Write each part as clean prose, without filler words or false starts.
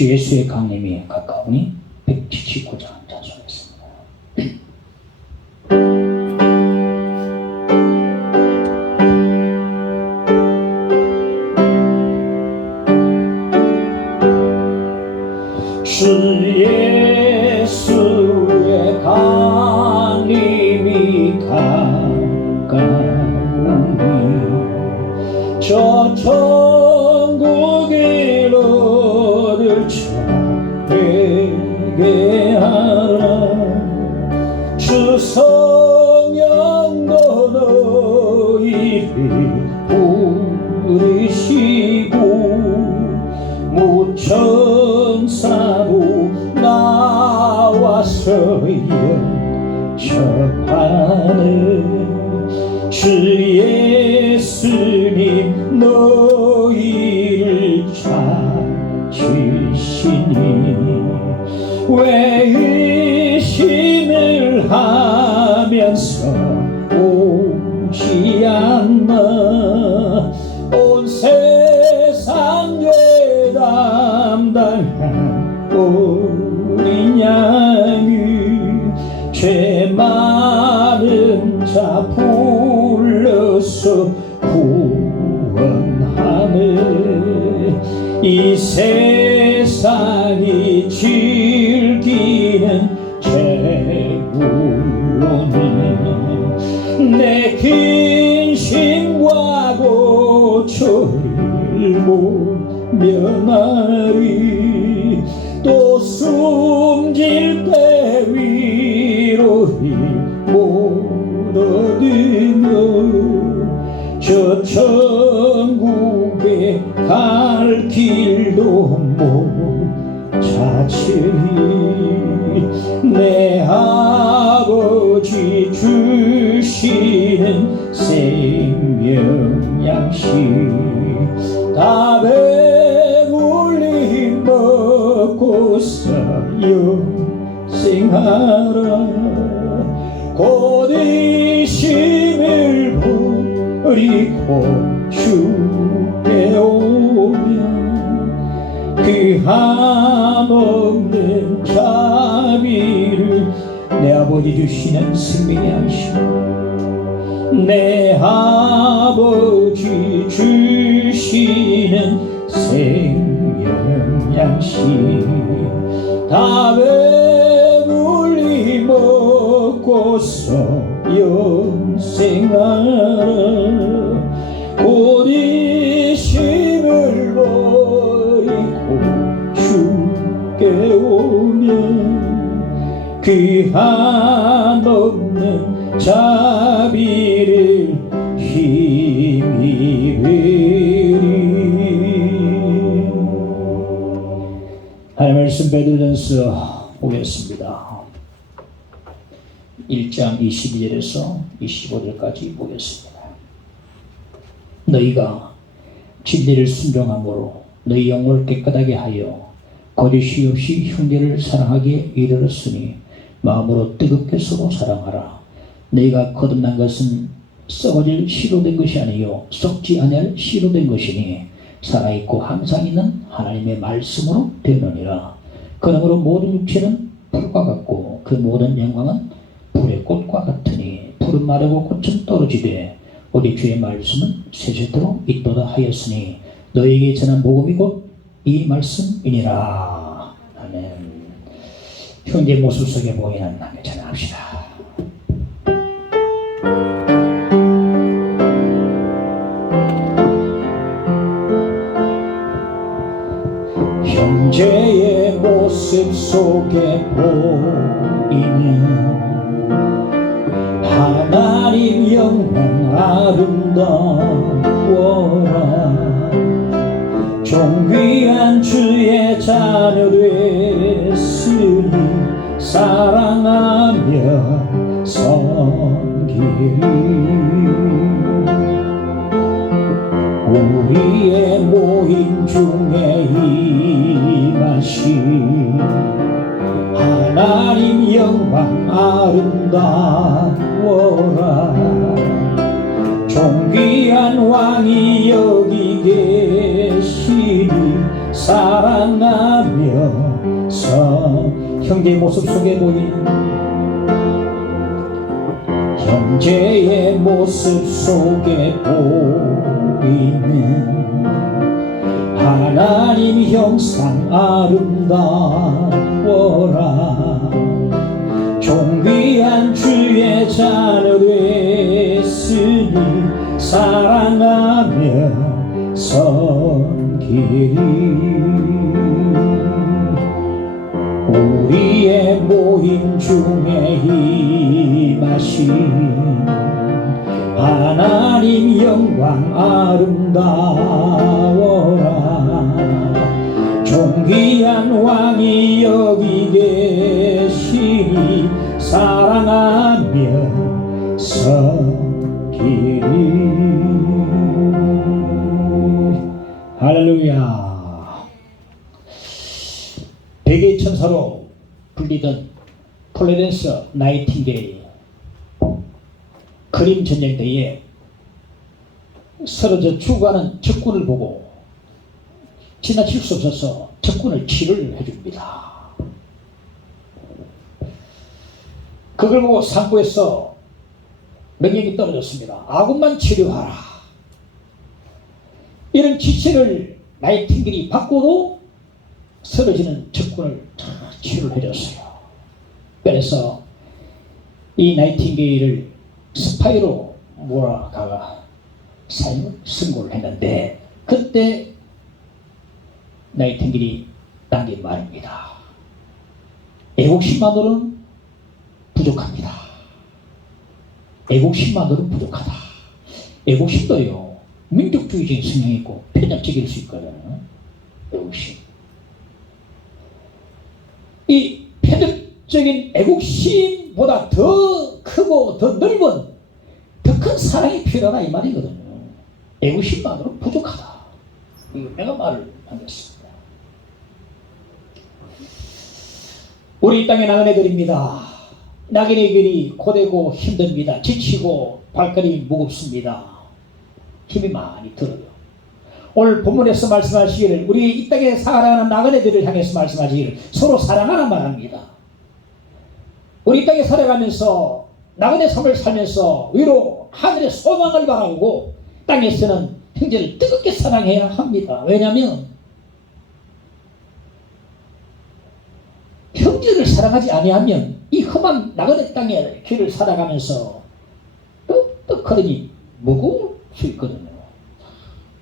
주 예수의 강림이 가까우니 179장 찬송했습니다. 주 예수의 강림이 가까우니 저 천국의 너를 찾게 하라. 주 성령도 너희를 부르시고 무천사도 나와서 영접하는 주 예수님 너희를 찾으시니 왜 의심을 하면서 오지 않나. 온 세상 죄 담당한 어린 양이 죄 많은 자 불러서 구원하네. 이 세상이 즐기는 재물로는 내 근심과 고초를 못 면하리. 또 숨질 때 위로를 못 얻으며 저 천국에 갈 길도 못 찾으리. 내 아버지 주시는 생명 양식 다 배불리 먹고서 영생하라. 곧 의심을 버리고 주께 오면 그 한없는 자비를 내 아버지 주시는 생명의 양식 내 아버지 주시는 생명 양식 다 배불리 먹고서 영생하라. 곧 의심을 버리고 주께 오면 그 한없는 자비를 힘입으리. 하나님의 말씀 베드로전서 보겠습니다. 1장 22절에서 25절까지 보겠습니다. 너희가 진리를 순종함으로 너희 영혼을 깨끗하게 하여 거짓이 없이 형제를 사랑하기에 이르렀으니 마음으로 뜨겁게 서로 사랑하라. 너희가 거듭난 것은 썩어질 씨로 된 것이 아니요 썩지 아니할 씨로 된 것이니 살아있고 항상 있는 하나님의 말씀으로 되느니라. 그러므로 모든 육체는 풀과 같고 그 모든 영광은 불의 꽃과 같으니 풀은 마르고 꽃은 떨어지되 우리 주의 말씀은 세세토록 있도다 하였으니 너희에게 전한 복음이 곧 이 말씀이니라. 아멘. 현재 모습 속에 보이는 하나님의 찬양합시다. 형제의 모습 속에 보이는 하나님 영광 아름다워라. 존귀한 주의 자녀 됐으니 사랑하며 섬기리. 우리의 모임 중에 임하신 하나님 영광 아름다워라. 존귀한 왕이 여기 계시니 사랑하며 형제의 모습 속에 보이는 형제의 모습 속에 보이는 하나님 형상 아름다워라. 존귀한 주의 자녀 됐으니 사랑하며 섬기리. 우리의 모임 중에 임하신 하나님 영광 아름다워라. 존귀한 왕이 여기 계시니 사랑하며 섬기리. 할렐루야. 백의 천사로 불리던 플로렌스 나이팅게일, 그림 전쟁 때에 쓰러져 죽어가는 적군을 보고 지나칠 수 없어서 적군을 치료를 해줍니다. 그걸 보고 상부에서 명령이 떨어졌습니다. 아군만 치료하라. 이런 지시를 나이팅게일이 받고도 쓰러지는 적군을 치료를 해줬어요. 그래서 이 나이팅게일을 스파이로 몰아가가 선고를 했는데, 그때 나이팅게일이 남긴 말입니다. 애국심만으로는 부족합니다. 애국심만으로는 부족하다. 애국심도요, 민족주의적인 성향이 있고 편협적일 수 있거든요. 애국심. 이 편협적인 애국심보다 더 크고 더 넓은 더 큰 사랑이 필요하다 이 말이거든요. 애국심만으로 부족하다. 이거 내가 말을 하겠습니다. 우리 땅의 나그네들입니다. 나그네 길이 고되고 힘듭니다. 지치고 발걸음이 무겁습니다. 힘이 많이 들어요. 오늘 본문에서 말씀하시기를, 우리 이 땅에 살아가는 나그네들을 향해서 말씀하시기를 서로 사랑하라 말합니다. 우리 이 땅에 살아가면서 나그네 삶을 살면서 위로 하늘의 소망을 바라보고 땅에서는 형제를 뜨겁게 사랑해야 합니다. 왜냐하면 형제를 사랑하지 아니하면 이 험한 나그네 땅의 길을 살아가면서 또 걸음이 무거울 수 있거든요.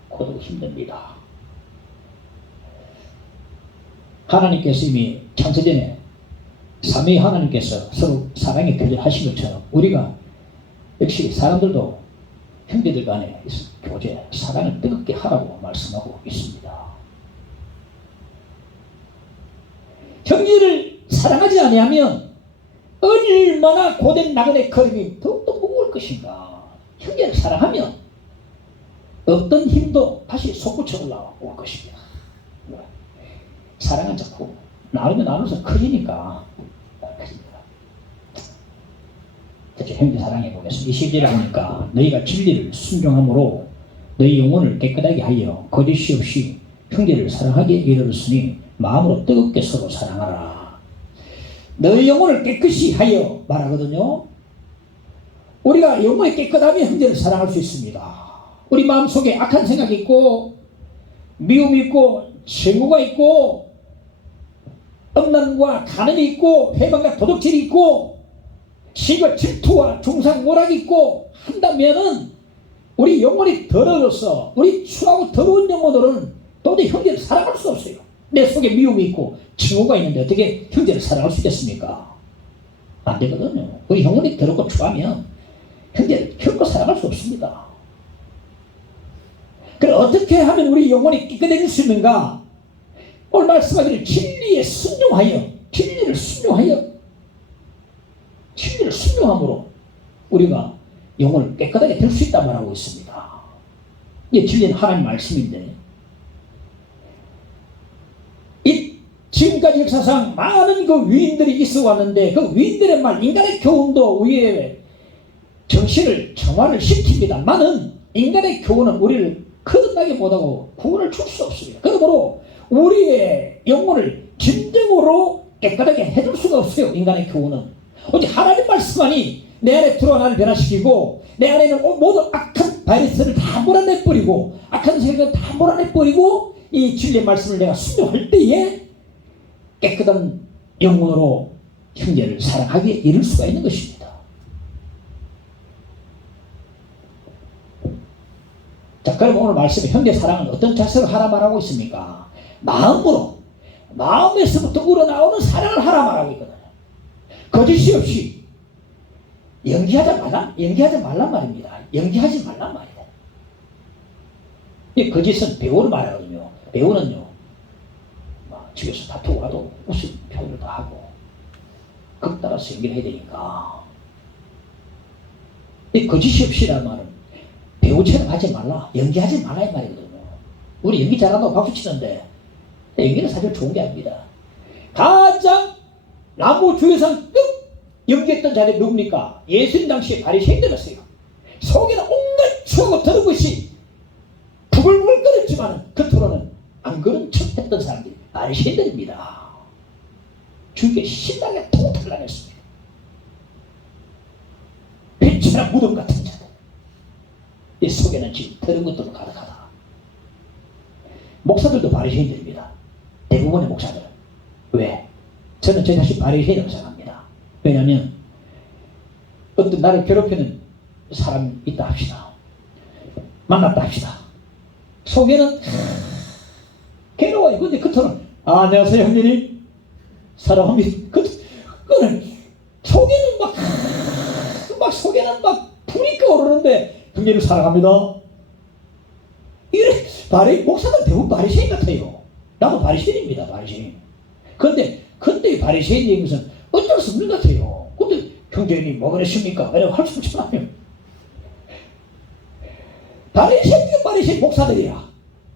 고되고 힘듭니다. 하나님께서 이미 창세전에 삼위의 하나님께서 서로 사랑의 교제를 하신 것처럼 우리가 역시 사람들도 형제들 간에 교제, 사랑을 뜨겁게 하라고 말씀하고 있습니다. 형제를 사랑하지 아니하면 얼마나 고된 나그네 걸음이 더욱더 무거울 것인가. 형제를 사랑하면 어떤 힘도 다시 솟구쳐 올라올 것입니다. 사랑은 자꾸 나누면 나눠서 커지니까 커집니다. 대체 형제 사랑해 보겠습니다. 20절에 보니까 너희가 진리를 순종함으로 너희 영혼을 깨끗하게 하여 거짓이 없이 형제를 사랑하게 이르렀으니 마음으로 뜨겁게 서로 사랑하라. 너희 영혼을 깨끗이 하여 말하거든요. 우리가 영혼이 깨끗하면 형제를 사랑할 수 있습니다. 우리 마음속에 악한 생각이 있고 미움이 있고 증오가 있고 엄란과 간음이 있고 회방과 도둑질이 있고 시기와 질투와 중상모락이 있고 한다면은 우리 영혼이 더러워서 우리 추하고 더러운 영혼들은 도저히 형제를 사랑할 수 없어요. 내 속에 미움이 있고 증오가 있는데 어떻게 형제를 사랑할 수 있겠습니까? 안 되거든요. 우리 영혼이 더럽고 추하면 형제를 결코 사랑할 수 없습니다. 그럼 어떻게 하면 우리 영혼이 깨끗해질 수 있는가? 오늘 말씀하기를 진리에 순종하여, 진리를 순종함으로 우리가 영혼을 깨끗하게 될 수 있다 말하고 있습니다. 이게 진리는 하나님 말씀인데, 이 지금까지 역사상 많은 그 위인들이 있어 왔는데 그 위인들의 말, 인간의 교훈도 우리의 정신을 정화를 시킵니다만은 인간의 교훈은 우리를 거듭나게 못하고 구원을 줄 수 없습니다. 그러므로 우리의 영혼을 진정으로 깨끗하게 해줄 수가 없어요. 인간의 교훈은 오직 하나님 말씀만이 내 안에 들어와 나를 변화시키고 내 안에 있는 모든 악한 바이러스를 다 몰아내버리고 악한 세계를 다 몰아내버리고 이 진리의 말씀을 내가 순종할 때에 깨끗한 영혼으로 형제를 사랑하기에 이를 수가 있는 것입니다. 자, 그럼 오늘 말씀에 형제 사랑은 어떤 자세로 하라 말하고 있습니까? 마음으로, 마음에서부터 우러나오는 사랑을 하라 말하고 있거든요. 거짓이 없이 연기하지 말란 말입니다. 연기하지 말란 말이다. 이 거짓은 배우를 말하거든요. 배우는요, 집에서 다투고 와도 웃음 표현을 다 하고 극 따라서 연기를 해야 되니까. 이 거짓이 없이라는 말은 배우처럼 하지 말라, 연기하지 말라 이 말이거든요. 우리 연기 잘한다고 박수 치는데 연기는 사실 좋은 게 아닙니다. 가장 나무 주회상 끝 연기했던 자리에 누굽니까? 예수님 당시에 바리새인들이었어요. 속에는 온갖 추하고 더러운 것이 부글부글 끓였지만 겉으로는 안 그런 척 했던 사람들이 바리새인들입니다. 주님께 신나게 통틀을 당했습니다. 빛이나 무덤 같은 자들. 이 속에는 지금 더러운 것들로 가득하다. 목사들도 바리새인들입니다. 대부분의 목사들은. 왜? 저는 제 자신 바리새인이라고 생각합니다. 왜냐하면 어떤 나를 괴롭히는 사람이 있다 합시다. 만났다 합시다. 속에는 괴로워요. 근데 겉으로는 안녕하세요 형님 사랑합니다. 그거는 속에는 막 속에는 막 불이 끓어오르는데 형님을 사랑합니다. 이래 목사들 대부분 바리새인 같아요. 나도 바리새인입니다. 바리새인. 그런데 바리새인인 것은 어쩔 수 없는 것 같아요. 근데 형제님 뭐 그러십니까? 이라고 할 수 없잖아요. 바리새인 목사들이야.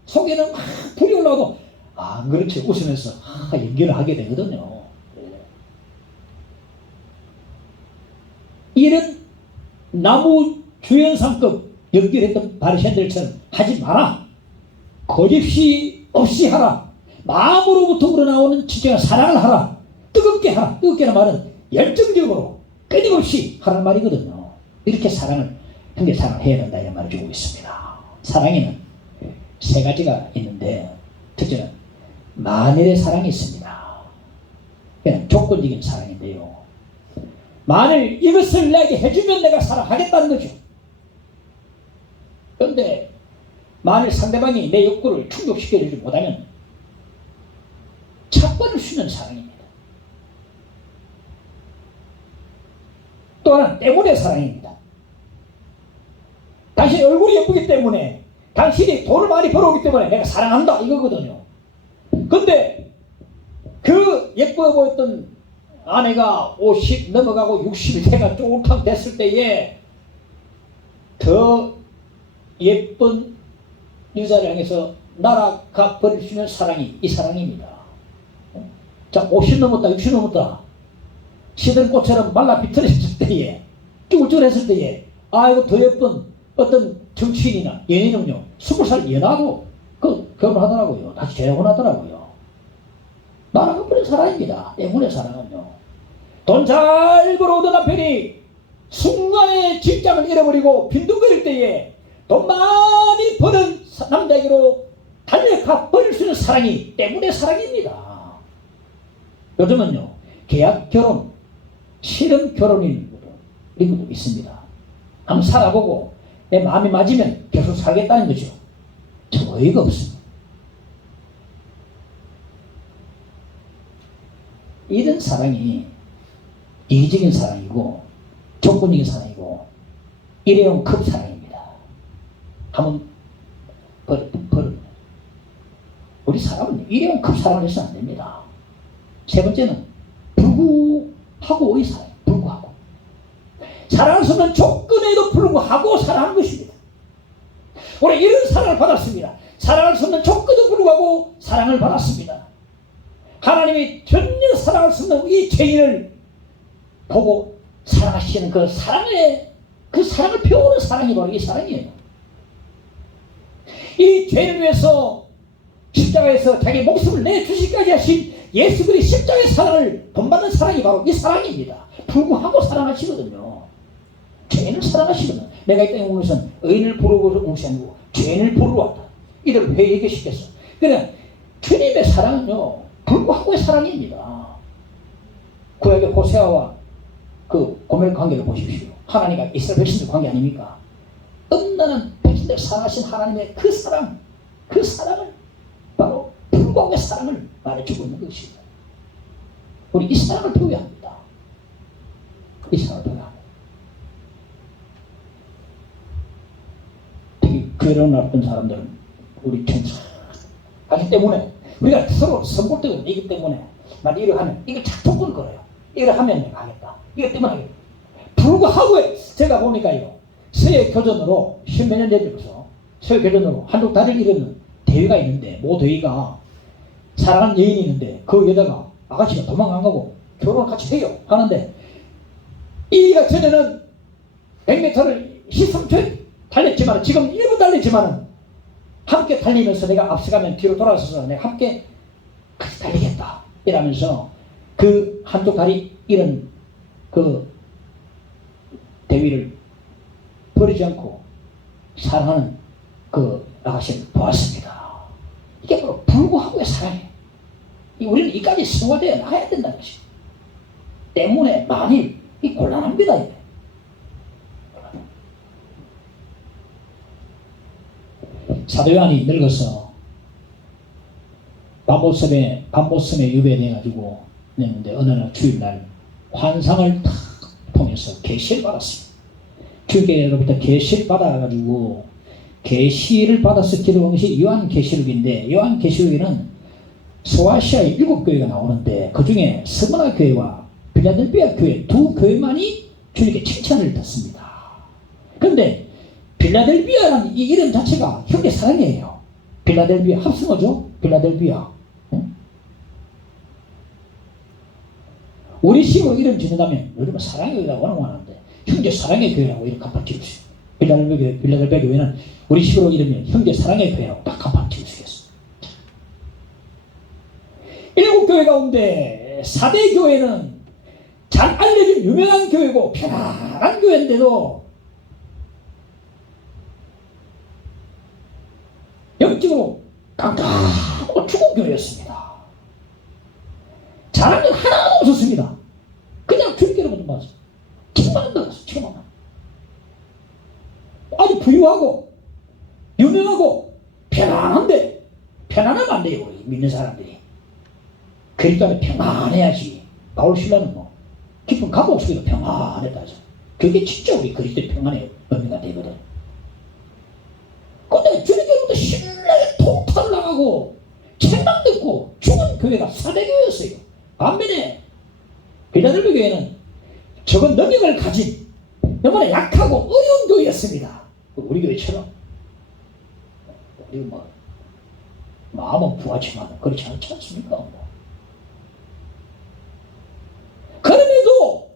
속에는 막 불이 올라오고 안 그렇지 웃으면서 연기를 하게 되거든요. 이런 나무 주연상급 연기를 했던 바리새인들처럼 하지 마라. 거짓이 없이 하라. 마음으로부터 우러나오는 진정한 사랑을 하라. 뜨겁게 하라. 뜨겁게는 말은 열정적으로 끊임없이 하라는 말이거든요. 이렇게 사랑을 형제 사랑을 해야 된다 이런 말을 주고 있습니다. 사랑에는 세 가지가 있는데 첫째는 만일의 사랑이 있습니다. 그냥 조건적인 사랑인데요. 만일 이것을 내게 해주면 내가 사랑하겠다는 거죠. 그런데 만일 상대방이 내 욕구를 충족시켜주지 못하면 착권을 주는 사랑입니다. 또 하나는 때문에 사랑입니다. 당신이 얼굴이 예쁘기 때문에 당신이 돈을 많이 벌어오기 때문에 내가 사랑한다 이거거든요. 근데 그 예뻐 보였던 아내가 50 넘어가고 60이 돼가 쪼금 됐을 때에 더 예쁜 여자를 향해서 날아가 버릴 수 있는 사랑이 이 사랑입니다. 자, 50 넘었다 60 넘었다 시든 꽃처럼 말라 비틀어졌을 때에 쭈글쭈글했을 때에 아이고 더 예쁜 어떤 정치인이나 연예인은요 20살 연하고 결혼하더라고요. 다시 재혼하더라고요. 날아가 버린 사랑입니다. 때문에 사랑은요. 돈 잘 벌어오던 남편이 순간에 직장을 잃어버리고 빈둥거릴 때에 돈 많이 버는 남자에게로 달려가 버릴 수 있는 사랑이 때문에 사랑입니다. 요즘은요 계약 결혼, 실험 결혼인 것도 있습니다. 한번 살아보고 내 마음이 맞으면 계속 살겠다는 거죠. 참 어이가 없습니다. 이런 사랑이 이기적인 사랑이고 조건적인 사랑이고 일회용 급 사랑입니다. 한번 버려. 우리 사람은 일회용 급 사랑을 해서는 안 됩니다. 세 번째는 불구하고의 사랑. 불구하고 사랑할 수 없는 조건에도 불구하고 사랑하는 것입니다. 우리 이런 사랑을 받았습니다. 사랑할 수 없는 조건에도 불구하고 사랑을 받았습니다. 하나님이 전혀 사랑할 수 없는 이 죄인을 보고 사랑하시는 그 사랑을 표현하는 사랑이 바로 이 사랑이에요. 이 죄를 위해서 십자가에서 자기 목숨을 내주시기까지 하신 예수님이 십자가의 사랑을 본받는 사랑이 바로 이 사랑입니다. 불구하고 사랑하시거든요. 죄인을 사랑하시거든요. 내가 이 땅에 온 것은 의인을 부르고 온 것이 아니고 죄인을 부르러 왔다. 이들을 왜 얘기시켰어? 그래, 주님의 사랑은요, 불구하고의 사랑입니다. 구약의 호세아와 그 고멜 관계를 보십시오. 하나님과 이스라엘 백성들 관계 아닙니까? 엄나는 백성들 사랑하신 하나님의 그 사랑, 그 사랑을 바로 불구하고의 사랑을 말해주고 있는 것입니다. 우리 이 사랑을 배워야 합니다. 이 사랑을 배워야 합니다. 되게 괴로운 나쁜 사람들은 우리 천사 하기 때문에 우리가 서로 선볼때가 이기 때문에 만 이걸 하면 이걸 작동을 걸어요. 이걸 하면 내가 하겠다. 이것 때문에 하겠다. 불구하고 제가 보니까요, 서해 교전으로 십몇 년 전부터 서해 교전으로 한국 다리를 잃은 대위가 있는데, 모 대위가 사랑하는 여인이 있는데 그 여자가 아가씨가 도망 안 가고 결혼을 같이 해요. 하는데 이가 전에는 100m를 13초에 달렸지만 지금 1분 달리지만 함께 달리면서 내가 앞서가면 뒤로 돌아서서 내가 함께 같이 달리겠다 이러면서 그 한쪽 다리 잃은 그 대위를 버리지 않고 사랑하는 그 아가씨를 보았습니다. 이게 바로 불구하고의 사랑이에요. 우리는 이까지 승화되어 나가야 된다는 것이에요. 때문에 많이 곤란합니다. 이게. 사도 요한이 늙어서 밤모섬에 유배돼가지고 냈는데 어느 날 주일날 환상을 탁 통해서 계시를 받았습니다. 주님께로부터 계시를 받아가지고 계시를 받아서 기록한 것이 요한계시록인데, 요한계시록에는 소아시아의 7교회가 나오는데 그 중에 스무나 교회와 빌라델비아 교회 두 교회만이 주님께 칭찬을 듣습니다. 그런데 빌라델비아라는 이 이름 자체가 형제 사랑이에요. 빌라델비아 합성어죠. 빌라델비아. 우리 식으로 이름 짓는다면 요즘은 사랑의 교회라고 하는데 형제 사랑의 교회라고 이렇게 간판 지으세요. 빌라델비아 교회는 우리 식으로 이름이 형제 사랑의 교회라고 딱 간판 지으시겠어요. 7교회 가운데 4대 교회는 잘 알려진 유명한 교회고 편안한 교회인데도 영적으로 깜깜하고 죽은 교회였습니다. 잘한 건 하나도 없었습니다. 그냥 주님께로부터 받았어요. 책만 받았어요. 책만. 아주 부유하고 유명하고 편안한데 편안하면 안 돼요. 우리 믿는 사람들이. 그리스도 안에 평안해야지. 바울신라는 뭐 깊은 감옥 속에도 평안했다 하죠. 그게 진짜 우리 그리스도의 평안의 의미가 되거든. 근데 주님께로부터 신나게 통탄을 나가고 책만 듣고 죽은 교회가 4대 교회였어요. 반면에 빌라델비아 교회는 적은 능력을 가진 너무나 약하고 어려운 교회였습니다. 우리 교회처럼 우리 뭐 마음은 부하지만 그렇지 않지 않습니까? 그럼에도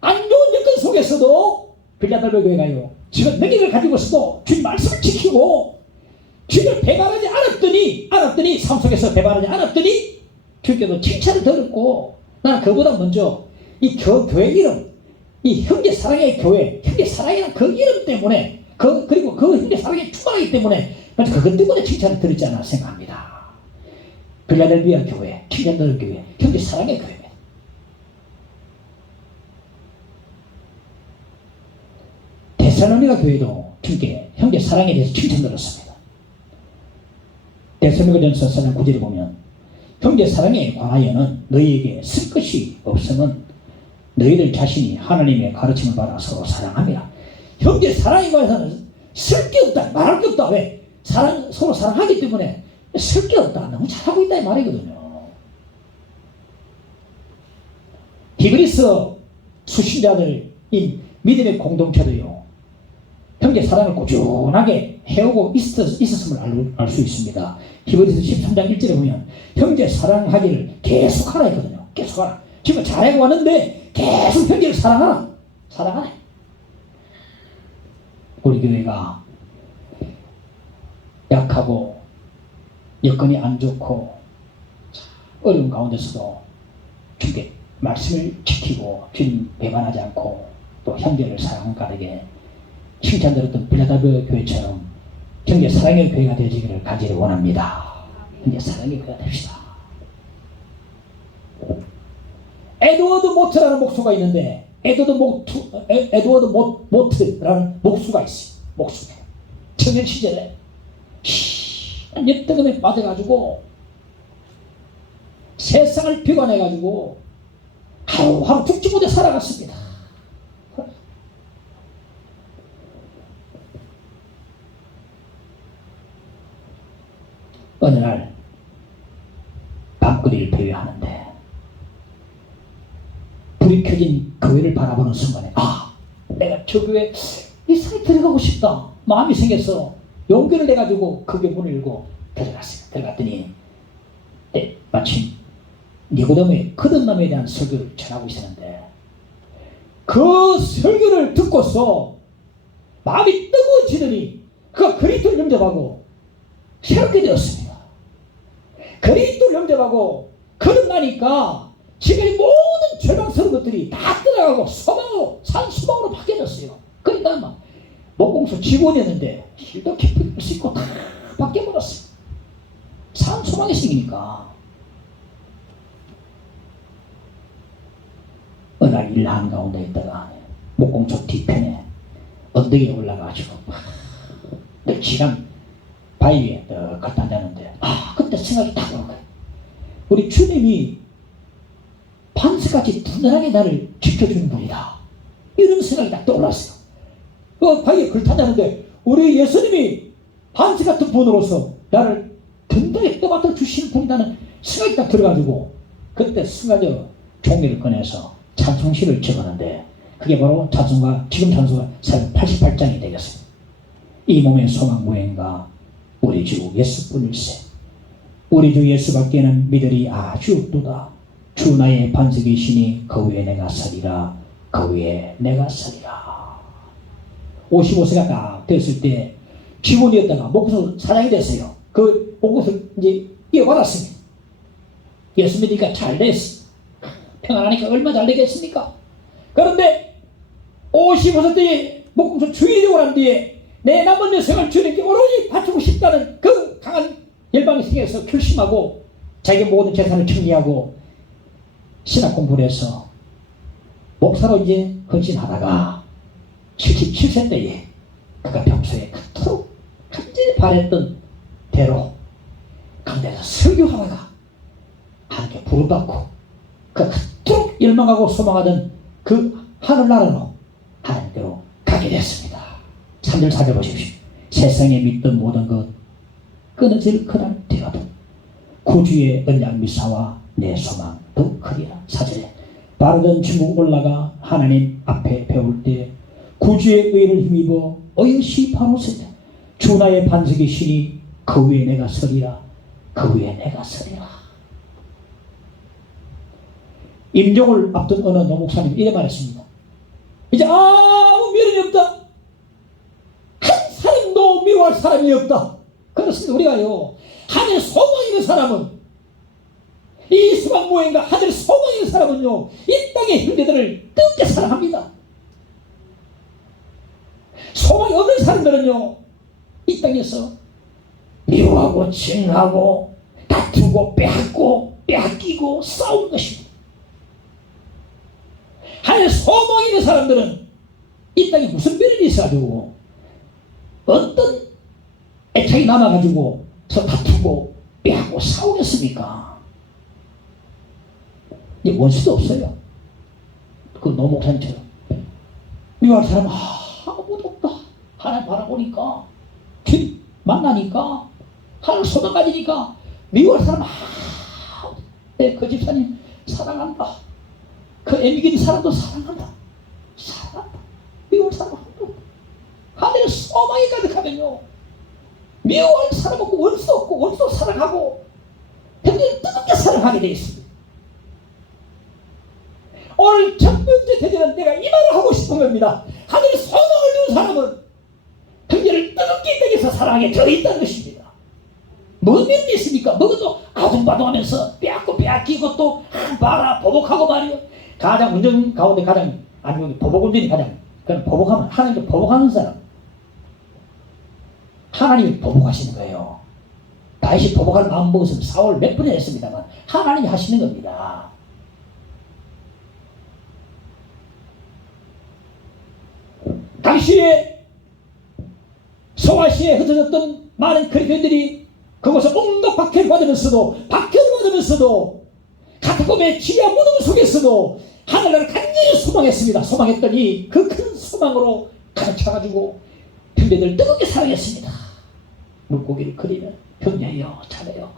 안 좋은 여건 속에서도 빌라델비아 교회가요, 지금 능력을 가지고 있어도 주님 말씀을 지키고 주님을 배반하지 않았더니 삶 속에서 배반하지 않았더니 주님께도 칭찬을 들었고, 나는 그보다 먼저 이 교회 이름, 이 형제 사랑의 교회, 형제 사랑이라는 그 이름 때문에 그리고 그 형제 사랑에 충만하기 때문에 그것 때문에 칭찬을 들었지 않나 생각합니다. 빌라델비아 교회, 칭찬받은 교회, 형제 사랑의 교회입니다. 데살로니가 교회도 주님께 형제 사랑에 대해서 칭찬들었습니다. 데살로니가전서 4장 9절에 보면 형제 사랑에 관하여는 너희에게 쓸 것이 없으면 너희들 자신이 하나님의 가르침을 받아 서로 사랑합니다. 형제 사랑에 관해서는 쓸 게 없다, 말할 게 없다. 왜? 서로 사랑하기 때문에 쓸 게 없다, 너무 잘하고 있다 이 말이거든요. 히브리서 수신자들 이 믿음의 공동체도요, 형제 사랑을 꾸준하게 해오고 있었음을 알 수 있습니다. 히브리서 13장 1절에 보면 형제 사랑하기를 계속하라 했거든요. 계속하라. 지금 잘하고 왔는데 계속 형제를 사랑하라. 사랑하네. 우리 교회가 약하고 여건이 안 좋고 어려운 가운데서도 주께 말씀을 지키고 주님 배반하지 않고 또 형제를 사랑 가득에 칭찬드렸던 빌라델비아 교회처럼 형제 사랑의 교회가 되어지기를 간절히 원합니다. 형제 사랑의 교회가 됩시다. 에드워드 모트라는 목수가 있는데 에드워드 모트라는 목수가 있어요. 목수가 청년 시절에 옆뜨금에 빠져가지고 세상을 비관해가지고 하루하루 죽지 못해 살아갔습니다. 어느 날 밤거리를 배회하는데 불이 켜진 교회를 바라보는 순간에 내가 저 교회 이상히 들어가고 싶다 마음이 생겨서 용기를 내가지고 그 교회 문을 열고 들어갔어요. 들어갔더니 마침 니고데모의 거듭남에 대한 설교를 전하고 있었는데 그 설교를 듣고서 마음이 뜨거워지더니 그가 그리스도를 영접하고 새롭게 되었습니다. 그리스도를 영접하고 거듭나니까 지금의 모든 절망스러운 것들이 다 떠나가고 소망으로 산 소망으로 바뀌어졌어요. 그러니까 막 목공소 직원이었는데 일도 깊을 수 있고 다 바뀌어버렸어요. 산 소망이 생기니까 어느 날 일하는 가운데 있다가 목공소 뒤편에 언덕에 올라가가지고 늘 지난 바위 위에 갖다 앉았는데 그때 생각이 딱 오는 거예요. 우리 주님이 반석같이 든든하게 나를 지켜주는 분이다. 이런 생각이 딱 떠올랐어요. 그 바위에 걸타자는데 우리 예수님이 반석 같은 분으로서 나를 든든하게 떠받들어 주시는 분이라는 생각이 딱 들어가지고 그때 순간적으로 종이를 꺼내서 찬송시를 적었는데 그게 바로 찬송가 지금 찬송가 88장이 되겠어요. 이 몸의 소망 무행가 우리 주 예수뿐일세. 우리 주 예수밖에는 믿으리 아주 없도다. 주 나의 반석이시니 그 위에 내가 서리라. 그 위에 내가 서리라. 55세가 딱 됐을 때 직원이었다가 목수 사장이 됐어요. 그 목수를 이제 이어받았습니다. 예수 믿으니까 잘 됐어. 평안하니까 얼마나 잘 되겠습니까? 그런데 55세 때에 목수 주의되고 난 뒤에 내 남은 여생을 주님께 오로지 바치고 싶다는 그 강한 열방이 생겨서 결심하고 자기 모든 재산을 정리하고 신학 공부를 해서 목사로 이제 헌신하다가 77세 때에 그가 평소에 그토록 간절히 바랬던 대로 강대에서 설교하다가 하나님께 부름받고 그가 그토록 열망하고 소망하던 그 하늘나라로 하나님께로 가게 됐습니다. 3절 살펴보십시오. 세상에 믿던 모든 것 끊어질 그날 되어도 구주의 언약 미사와 내 소망 더 크리라. 4절에 바르던 중국 올라가 하나님 앞에 배울 때 구주의 의를 힘입어 어여시 바로 서되 주 나의 반석이시니 그 위에 내가 서리라. 그 위에 내가 서리라. 임종을 앞둔 어느 노목사님 이래 말했습니다. 이제 아무 미련이 없다. 한 사람도 미워할 사람이 없다. 그렇습니다. 우리가요 하늘 소망이 있는 사람은 이 수박 모행과 하늘 소망이 있는 사람은요 이 땅의 형제들을 뜨겁게 사랑합니다. 소망이 없는 사람들은요 이 땅에서 미워하고 증하고 다투고 빼앗기고 싸우는 것입니다. 하늘 소망이 있는 사람들은 이 땅에 무슨 미련이 있어가지고 어떤 애착이 남아가지고 서 다투고 빼앗고 싸우겠습니까? 이제 원수도 없어요. 그 노목사님처럼 미워할 사람은 아무도 없다. 하나님 바라보니까 주님 만나니까 하나님 소망 가지니까 미워할 사람은 그 집사님 사랑한다. 그 애미긴 사람도 사랑한다. 미워할 사람 아무도 없다. 하늘의 소망이 가득하면요 미워할 사람 없고 원수 없고 원수 사랑하고 형제를 뜨겁게 사랑하게 되어 있습니다. 오늘 첫 번째 대전은 내가 이 말을 하고 싶은 겁니다. 하늘의 소망을 둔 사람은 형제를 뜨겁게 이 땅에서 사랑하게 되어 있다는 것입니다. 뭔 면이 있습니까? 먹어도 아둥바둥하면서 빼앗기고 또 봐라 보복하고 말이요. 가장 운전 가운데 가장 아니 보복 운전이 가장 그럼 보복하면 하나님께 보복하는 사람 하나님이 보복하시는 거예요. 다윗이 보복할 마음 먹었으면 사울 몇 번이나 했습니다만 하나님이 하시는 겁니다. 당시에 소아시에 흩어졌던 많은 그리스도인들이 그곳에 온갖 박해를 받으면서도 카타콤의 지하 무덤 속에서도 하늘나라를 간절히 소망했습니다. 소망했더니 그 큰 소망으로 가득 차가지고 형제들 뜨겁게 사랑했습니다. 물고기를 그리면 형제여 잘해요.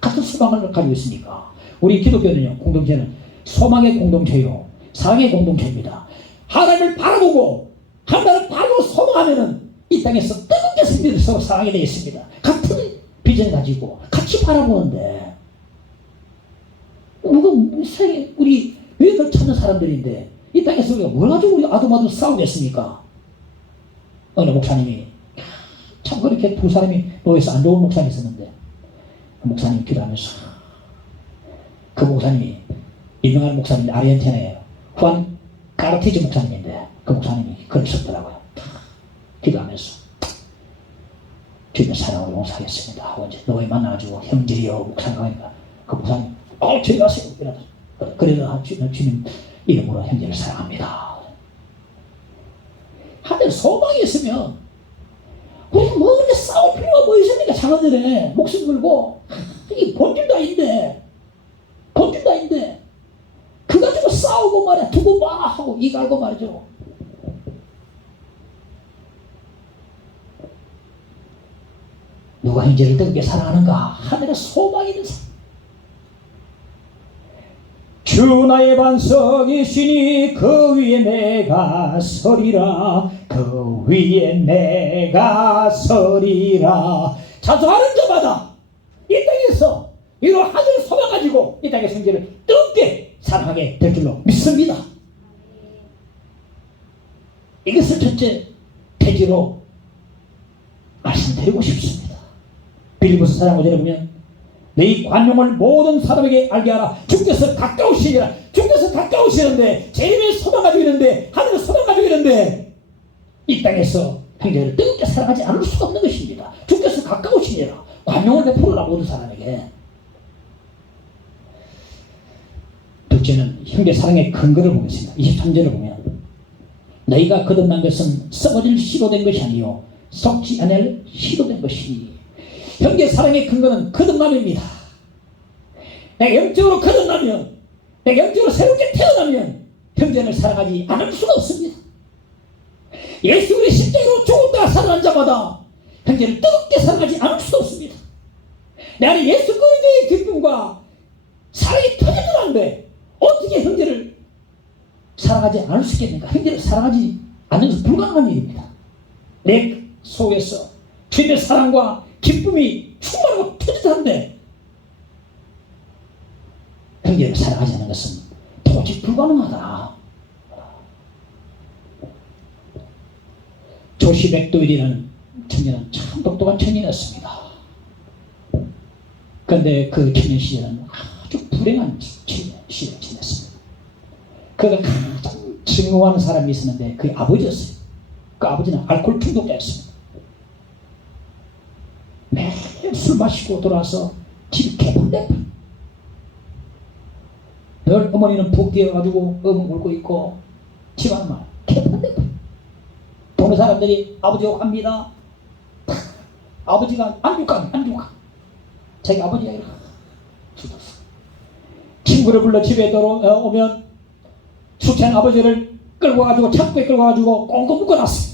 같은 소망을 가지고 있으니까 우리 기독교는요, 공동체는 소망의 공동체요, 사랑의 공동체입니다. 하나님을 바라보고 하나님을 바라보고 소망하면은 이 땅에서 뜨겁게 승리를 서로 사랑하게 되어 있습니다. 같은 비전 가지고 같이 바라보는데 우리 유익을 찾는 사람들인데 이 땅에서 우리가 뭘 가지고 우리 아도마도 싸우겠습니까? 어느 목사님이 참 그렇게 두 사람이 모여서 안 좋은 목사님이 있었는데 그 목사님이 기도하면서 그 목사님이 유명한 목사님 아르헨티나의 후안 까르티즈 목사님인데 그 목사님이 글을 썼더라고요. 기도하면서 주님의 사랑으로 용서하겠습니다 하고 이제 너희 만나가지고 형제여 목사님 하니까 그 목사님 저희 가세요. 그래도 주님 이름으로 형제를 사랑합니다. 하늘 소망이 있으면 우리 뭐 그렇게 싸울 필요가 뭐 있습니까? 자녀들의 목숨 걸고 이게 본질도 아닌데 그 가지고 싸우고 말이야 두고 봐 하고 이 갈고 말이죠. 누가 형제를 뜨겁게 사랑하는가? 하늘에 소망이 있는 사람. 주 나의 반석이시니 그 위에 내가 서리라. 그 위에 내가 서리라. 찬송하는 자마다 이 땅에서 위로 하늘을 소망 가지고 이 땅의 형제를 뜨겁게 사랑하게 될 줄로 믿습니다. 이것을 첫째 태지로 말씀드리고 싶습니다. 빌립보서 4장 5절에 보면 너희 관용을 모든 사람에게 알게 하라. 주께서 가까우시니라. 주께서 가까우시는데 제일의 소망 가지고 있는데 하늘의 소망 가지고 있는데 이 땅에서 형제를 뜨겁게 사랑하지 않을 수가 없는 것입니다. 주께서 가까우시니라. 관용을 베풀어라 모든 사람에게. 둘째는 형제 사랑의 근거를 보겠습니다. 23절을 보면 너희가 거듭난 것은 썩어질 씨로 된 것이 아니요 썩지 않을 씨로 된 것이니. 형제 사랑의 근거는 거듭남입니다. 내가 영적으로 거듭나면, 내가 영적으로 새롭게 태어나면 형제를 사랑하지 않을 수가 없습니다. 예수 그리스도의 십자가로 죽었다 살아난 자마다 형제를 뜨겁게 사랑하지 않을 수가 없습니다. 내 안에 예수 그리스도의 기쁨과 사랑이 터지더라는데 어떻게 형제를 사랑하지 않을 수 있겠는가? 형제를 사랑하지 않는 것은 불가능한 일입니다. 내 속에서 주님의 사랑과 기쁨이 충만하고 터지는데 형제를 사랑하지 않는 것은 도저히 불가능하다. 조시 맥도일이라는 청년은 참 똑똑한 청년이었습니다. 그런데 그 청년 시절은 아주 불행한 시절을 지냈습니다. 그가 가장 증오하는 사람이 있었는데 그의 아버지였어요. 그 아버지는 알코올 중독자였습니다. 매일 술 마시고 돌아와서 집이 개판대판. 늘 어머니는 푹 뛰어가지고 울고 있고 집안은 말 개판대판. 동네 사람들이 아버지 욕합니다. 아버지가 안죽감. 자기 아버지가 이렇게 죽었어. 친구를 불러 집에 오면 술 취한 아버지를 끌고 가지고 창고에 끌고 가지고 꽁꽁 묶어놨어.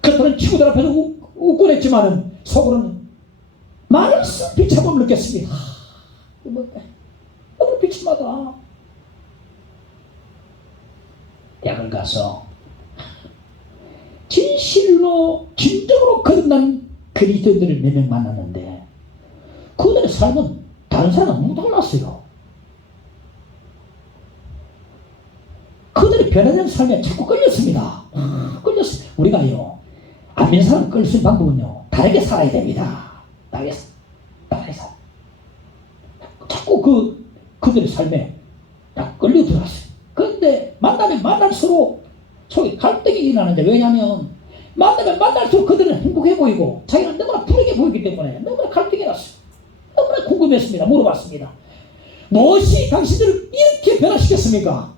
그때는 친구들 앞에서 웃곤 했지만은 속으로는 많은 비참함을 느꼈습니다. 너무 비참하다. 대학을 가서 진정으로 거듭난 그리스도인들을 몇 명 만났는데 그들의 삶은 다른 사람은 너무 달랐어요. 그들의 변화된 삶에 자꾸 끌렸습니다. 끌렸어요. 우리가요 안 믿는 사람 끌 수 있는 방법은요, 다르게 살아야 됩니다. 다르게 살아. 자꾸 그들의 삶에 딱 끌려 들어갔어요. 그런데 만나면 만날수록 속에 갈등이 일어나는데, 왜냐하면 만나면 만날수록 그들은 행복해 보이고 자기는 너무나 불행해 보이기 때문에 너무나 갈등이 났어요. 너무나 궁금했습니다. 물어봤습니다. 무엇이 당신들을 이렇게 변화시켰습니까?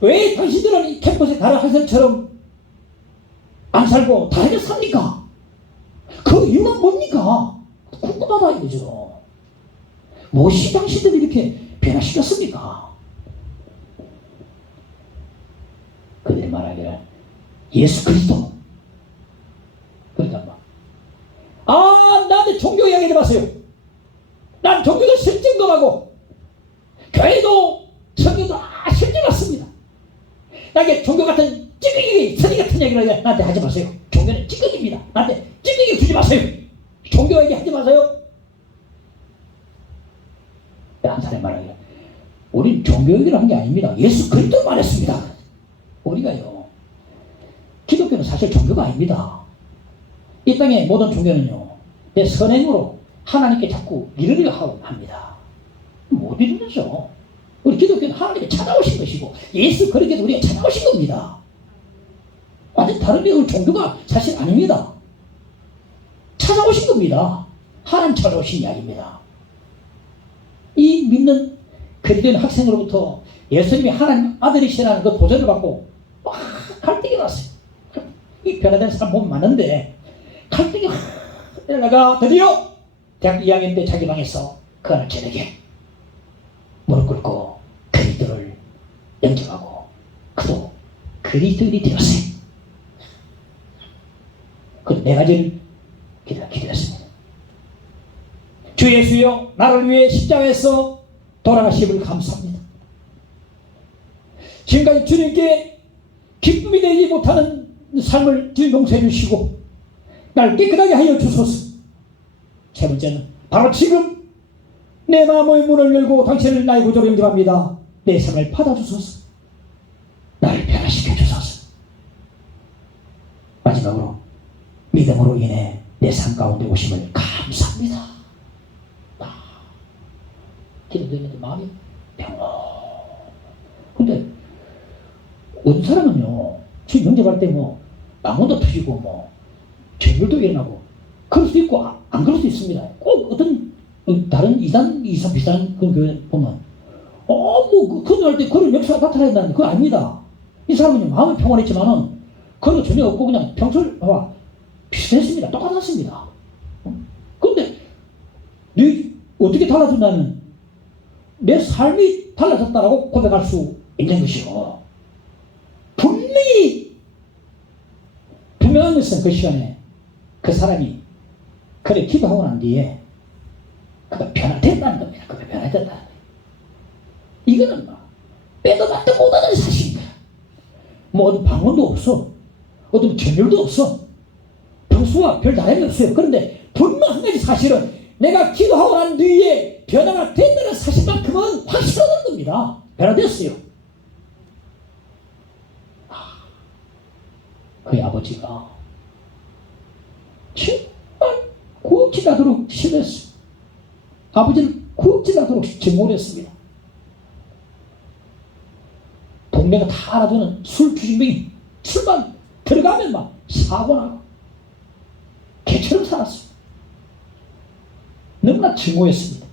왜 당신들은 이 캠퍼스의 다른 학생처럼 안 살고 다르게 삽니까? 그 이유가 뭡니까? 궁금하다 이거죠. 무엇이 당신들을 이렇게 변화시켰습니까? 그들이 말하기를 예수 그리스도. 그러니까 나한테 종교 이야기 해봤어요. 난 종교도 실증금하고 교회도 성경도 실증났습니다. 나에게 종교 같은 찌꺼기 서리 같은 얘기를 나한테 하지 마세요. 종교는 찌꺼기입니다. 나한테 찌꺼기 주지 마세요. 종교 얘기 하지 마세요. 한 사람이 말하기를 우린 종교 얘기를 한 게 아닙니다. 예수 그리스도 말했습니다. 우리가요, 기독교는 사실 종교가 아닙니다. 이 땅의 모든 종교는요, 내 선행으로 하나님께 자꾸 이르려 하고 합니다. 못 이루죠. 우리 기독교는 하나님이 찾아오신 것이고 예수 그리스도 우리가 찾아오신 겁니다. 완전 다른 종교가 사실 아닙니다. 찾아오신 겁니다. 하나님 찾아오신 이야기입니다. 이 믿는 그리스도인 학생으로부터 예수님이 하나님 아들이시라는 그 도전을 받고 갈등이 났어요. 이 변화된 사람 보면 많은데 갈등이 내가 드디어 대학 2학년 때 자기 방에서 그 하늘 저녁에 무릎 꿇고 그리스도를 영접하고 그도 그리스도인이 되었어요. 그 네 가지를 기도했습니다. 주 예수여, 나를 위해 십자가에서 돌아가심을 감사합니다. 지금까지 주님께 기쁨이 되지 못하는 삶을 용서해 주시고 나를 깨끗하게 하여 주소서. 세 번째는 바로 지금 내 마음의 문을 열고 당신을 나의 구주로 영접합니다. 내 삶을 받아주소서. 나를 변화시켜 주소서. 마지막으로 믿음으로 인해 내 삶 가운데 오심을 감사합니다. 기도되는데 마음이 평온. 근데 어떤 사람은요, 지금 영접할 때 망원도 터지고 절벽도 일어나고 그럴 수 있고 안 그럴 수 있습니다. 꼭 어떤 다른 이단 비슷한 그런 교회 보면 그날 때 그런 역사가 나타나야 된다는 그거 아닙니다. 이 사람은 마음이 평온했지만은 그런 거 전혀 없고 그냥 평소와 비슷했습니다. 똑같았습니다. 그런데 어떻게 달라졌냐면 내 삶이 달라졌다라고 고백할 수 있는 것이고, 분명한 것은 그 시간에 그 사람이 그래 기도하고 난 뒤에 그가 변화됐다는 겁니다. 그가 변화됐다는 거예요. 이거는 빼도 박도 못하는 사실입니다. 어떤 방언도 없어, 어떤 전율도 없어, 평소와 별 다름이 없어요. 그런데 분명 한 가지 사실은 내가 기도하고 난 뒤에 변화가 된다는 사실만큼은 확실하다는 겁니다. 변화됐어요. 그의 아버지가 정말 구억질하도록 심했어요. 아버지를 구억질하도록 증오를 했습니다. 동네가 다 알아주는 술 주정뱅이, 술만 들어가면 막 사고나고 개처럼 살았어요. 너무나 증오했습니다.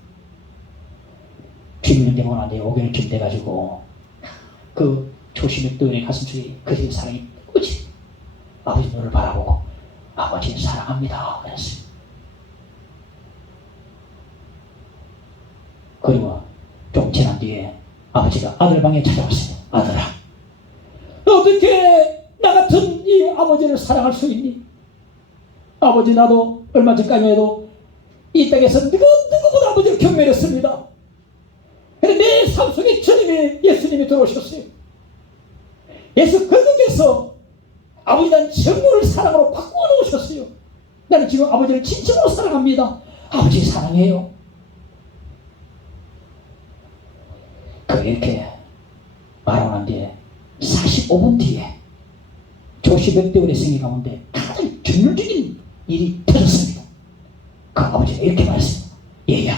주님 영혼 안에 5개월쯤 돼가지고 그 조심했던 의 가슴속에 그의 사랑이 뜨거워지. 아버지 눈을 바라보고 아버지 사랑합니다 그랬어요. 그리고 좀 지난 뒤에 아버지가 아들 방에 찾아왔어요. 아들아, 어떻게 나 같은 이 아버지를 사랑할 수 있니? 아버지, 나도 얼마 전까지 해도 이 땅에서 누구보다 아버지를 경멸했습니다. 그런데 내 삶 속에 주님이, 예수님이 들어오셨어요. 예수 그분께서 아버지에 대한 정물을 사랑으로 바꾸어 놓으셨어요. 나는 지금 아버지를 진정으로 사랑합니다. 아버지 사랑해요. 이렇게 말하고 난 뒤에 45분 뒤에 조시백대원의 생애 가운데 가장 정률적인 일이 터졌습니다. 그 아버지가 이렇게 말했습니다. 얘야,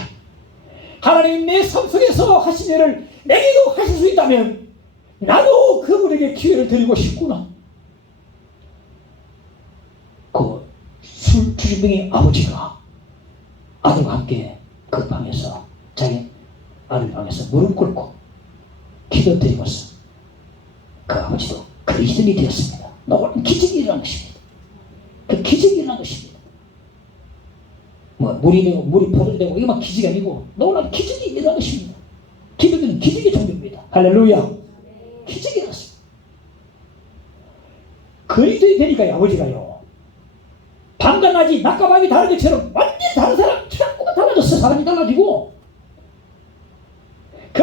하나님 내 삶 속에서 하신 일을 내게도 하실 수 있다면 나도 그분에게 기회를 드리고 싶구나. 그 술 주인공의 아버지가 아들과 함께 그 방에서, 자기 아들 방에서 무릎 꿇고 기도드리고서 그 아버지도 그리스도인이 되었습니다. 놀라운 기적이 일어난 것입니다. 그 기적이 일어난 것입니다. 뭐 물이 되고 물이 포도가 되고 이것만 기적이 아니고 놀라운 기적이 일어난 것입니다. 기독교는 기적의 종교입니다. 할렐루야. 기적이 일어났습니다. 그리스도인이 되니까 이 아버지가요, 밤과 낮이 낮과 밤이 다른 것처럼 완전히 다른 사람, 자꾸만 달라졌어. 사람이 달라지고, 그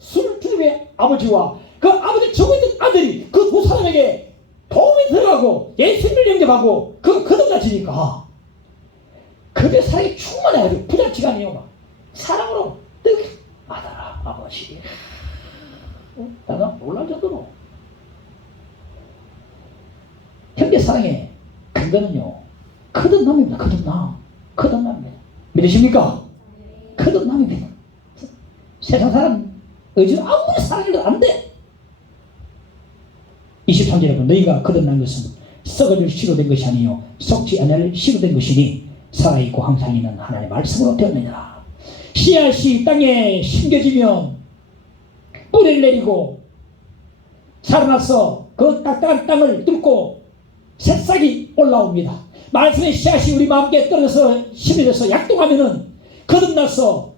술주님의 아버지와 그 아버지 죽어있던 아들이 그 두 사람에게 도움이 들어가고 예수님을 영접하고 그 거듭나지니까 그들 사랑이 충만해가지고 부잣지가 아니에요. 막 사랑으로 뜨게, 아들아, 아버지, 내가 놀랄 정도로. 현대 사랑의 근거는요, 거듭남입니다. 거듭남입니다. 믿으십니까? 거듭남입니다. 세상 사람 의지로 아무리 사랑해도 안 돼. 23절에 보면 너희가 거듭난 것은 썩어질 씨로 된 것이 아니요 썩지 않을 씨로 된 것이니 살아있고 항상 있는 하나님의 말씀으로 되었느니라. 씨앗이 땅에 심겨지면 뿌리를 내리고 살아나서 그 딱딱한 땅을 뚫고 새싹이 올라옵니다. 말씀의 씨앗이 우리 마음에 떨어져서 심어져서 약동하면은 거듭나서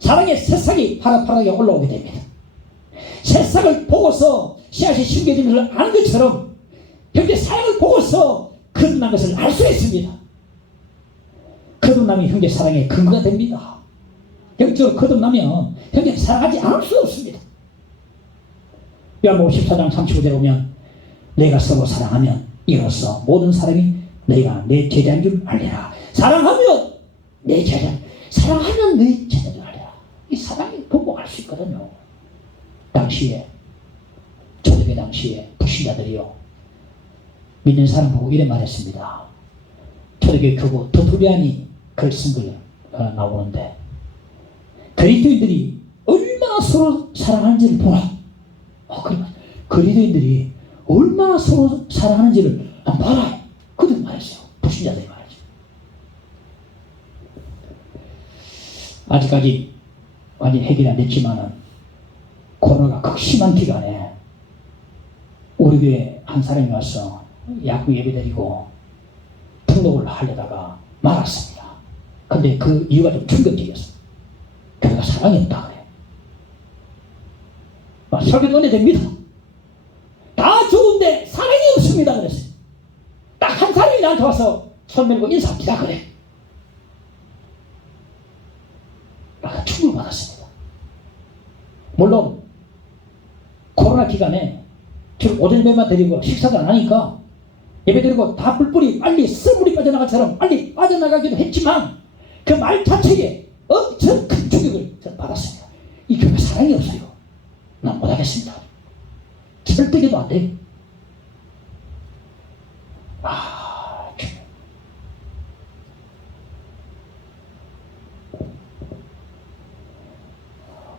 사랑의 새싹이 파랗게 올라오게 됩니다. 새싹을 보고서 씨앗이 심겨진 것을 아는 것처럼 현재 사랑을 보고서 거듭난 것을 알 수 있습니다. 거듭남이 형제 사랑의 근거가 됩니다. 영적으로 거듭나면 형제 사랑하지 않을 수 없습니다. 요한복음 14장 35절에 보면 내가 서로 사랑하면 이로써 모든 사람이 너희가 내 제자인 줄 알리라. 사랑하면 내 제자, 사랑하면 내 제자인 줄 알리라. 이 사랑이 보고 알 수 있거든요. 당시에 초대교회 당시에 불신자들이요, 믿는 사람 보고 이래 말했습니다. 초대교회 교구 더투리안이 글 쓴 글 나오는데, 그리스도인들이 얼마나 서로 사랑하는지를 보라. 그러면 그리스도인들이 얼마나 서로 사랑하는지를 봐라. 그들 말했어요. 불신자들이 말이죠. 아직까지 완전히 해결이 안 됐지만은 코로나가 극심한 기간에 우리 교회 한 사람이 와서 야구 예배드리고 등록을 하려다가 말았습니다. 근데 그 이유가 좀 충격적이었어요. 교회가 사랑이 없다 그래요. 설교도 은혜 됩니다. 다 좋은데 사랑이 없습니다 그랬어요. 딱 한 사람이 나한테 와서 손 밀고 인사합니다 그래. 충격을 받았습니다. 물론 코로나 기간에 주로 오전 예배만 드리고 식사도 안 하니까 예배 드리고 다 뿔뿔이 빨리 썰물이 빠져나가처럼 빨리 빠져나가기도 했지만 그 말 자체에 엄청 큰 충격을 받았습니다. 이 교회 사랑이 없어요. 난 못하겠습니다. 설득해도 안 돼요.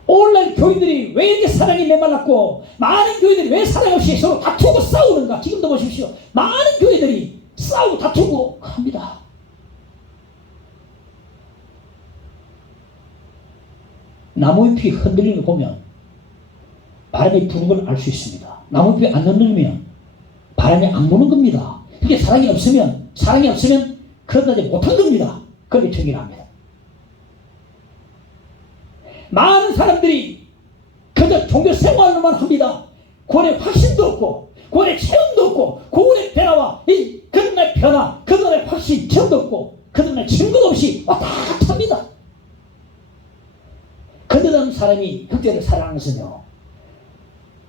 오늘날 교인들이 왜 이렇게 사랑이 메말랐고, 많은 교인들이 왜 사랑 없이 서로 다투고 싸우는가? 지금도 보십시오. 많은 교인들이 싸우고 다투고 합니다. 나무잎이 흔들리는 거 보면 바람이 부는 걸 알 수 있습니다. 나무잎이 안 흔들리면 바람이 안 부는 겁니다. 그게 사랑이 없으면 그런다지 못한 겁니다. 그렇게 정의합니다. 많은 사람들이 그저 종교 생활로만 합니다. 구원의 확신도 없고, 구원의 체험도 없고, 구원의 변화와 이 그들의 변화, 그들의 확신, 체험도 없고, 그들의 증거도 없이 왔다 갔다 합니다. 그들은 사람이 형제를 사랑하는 것은요,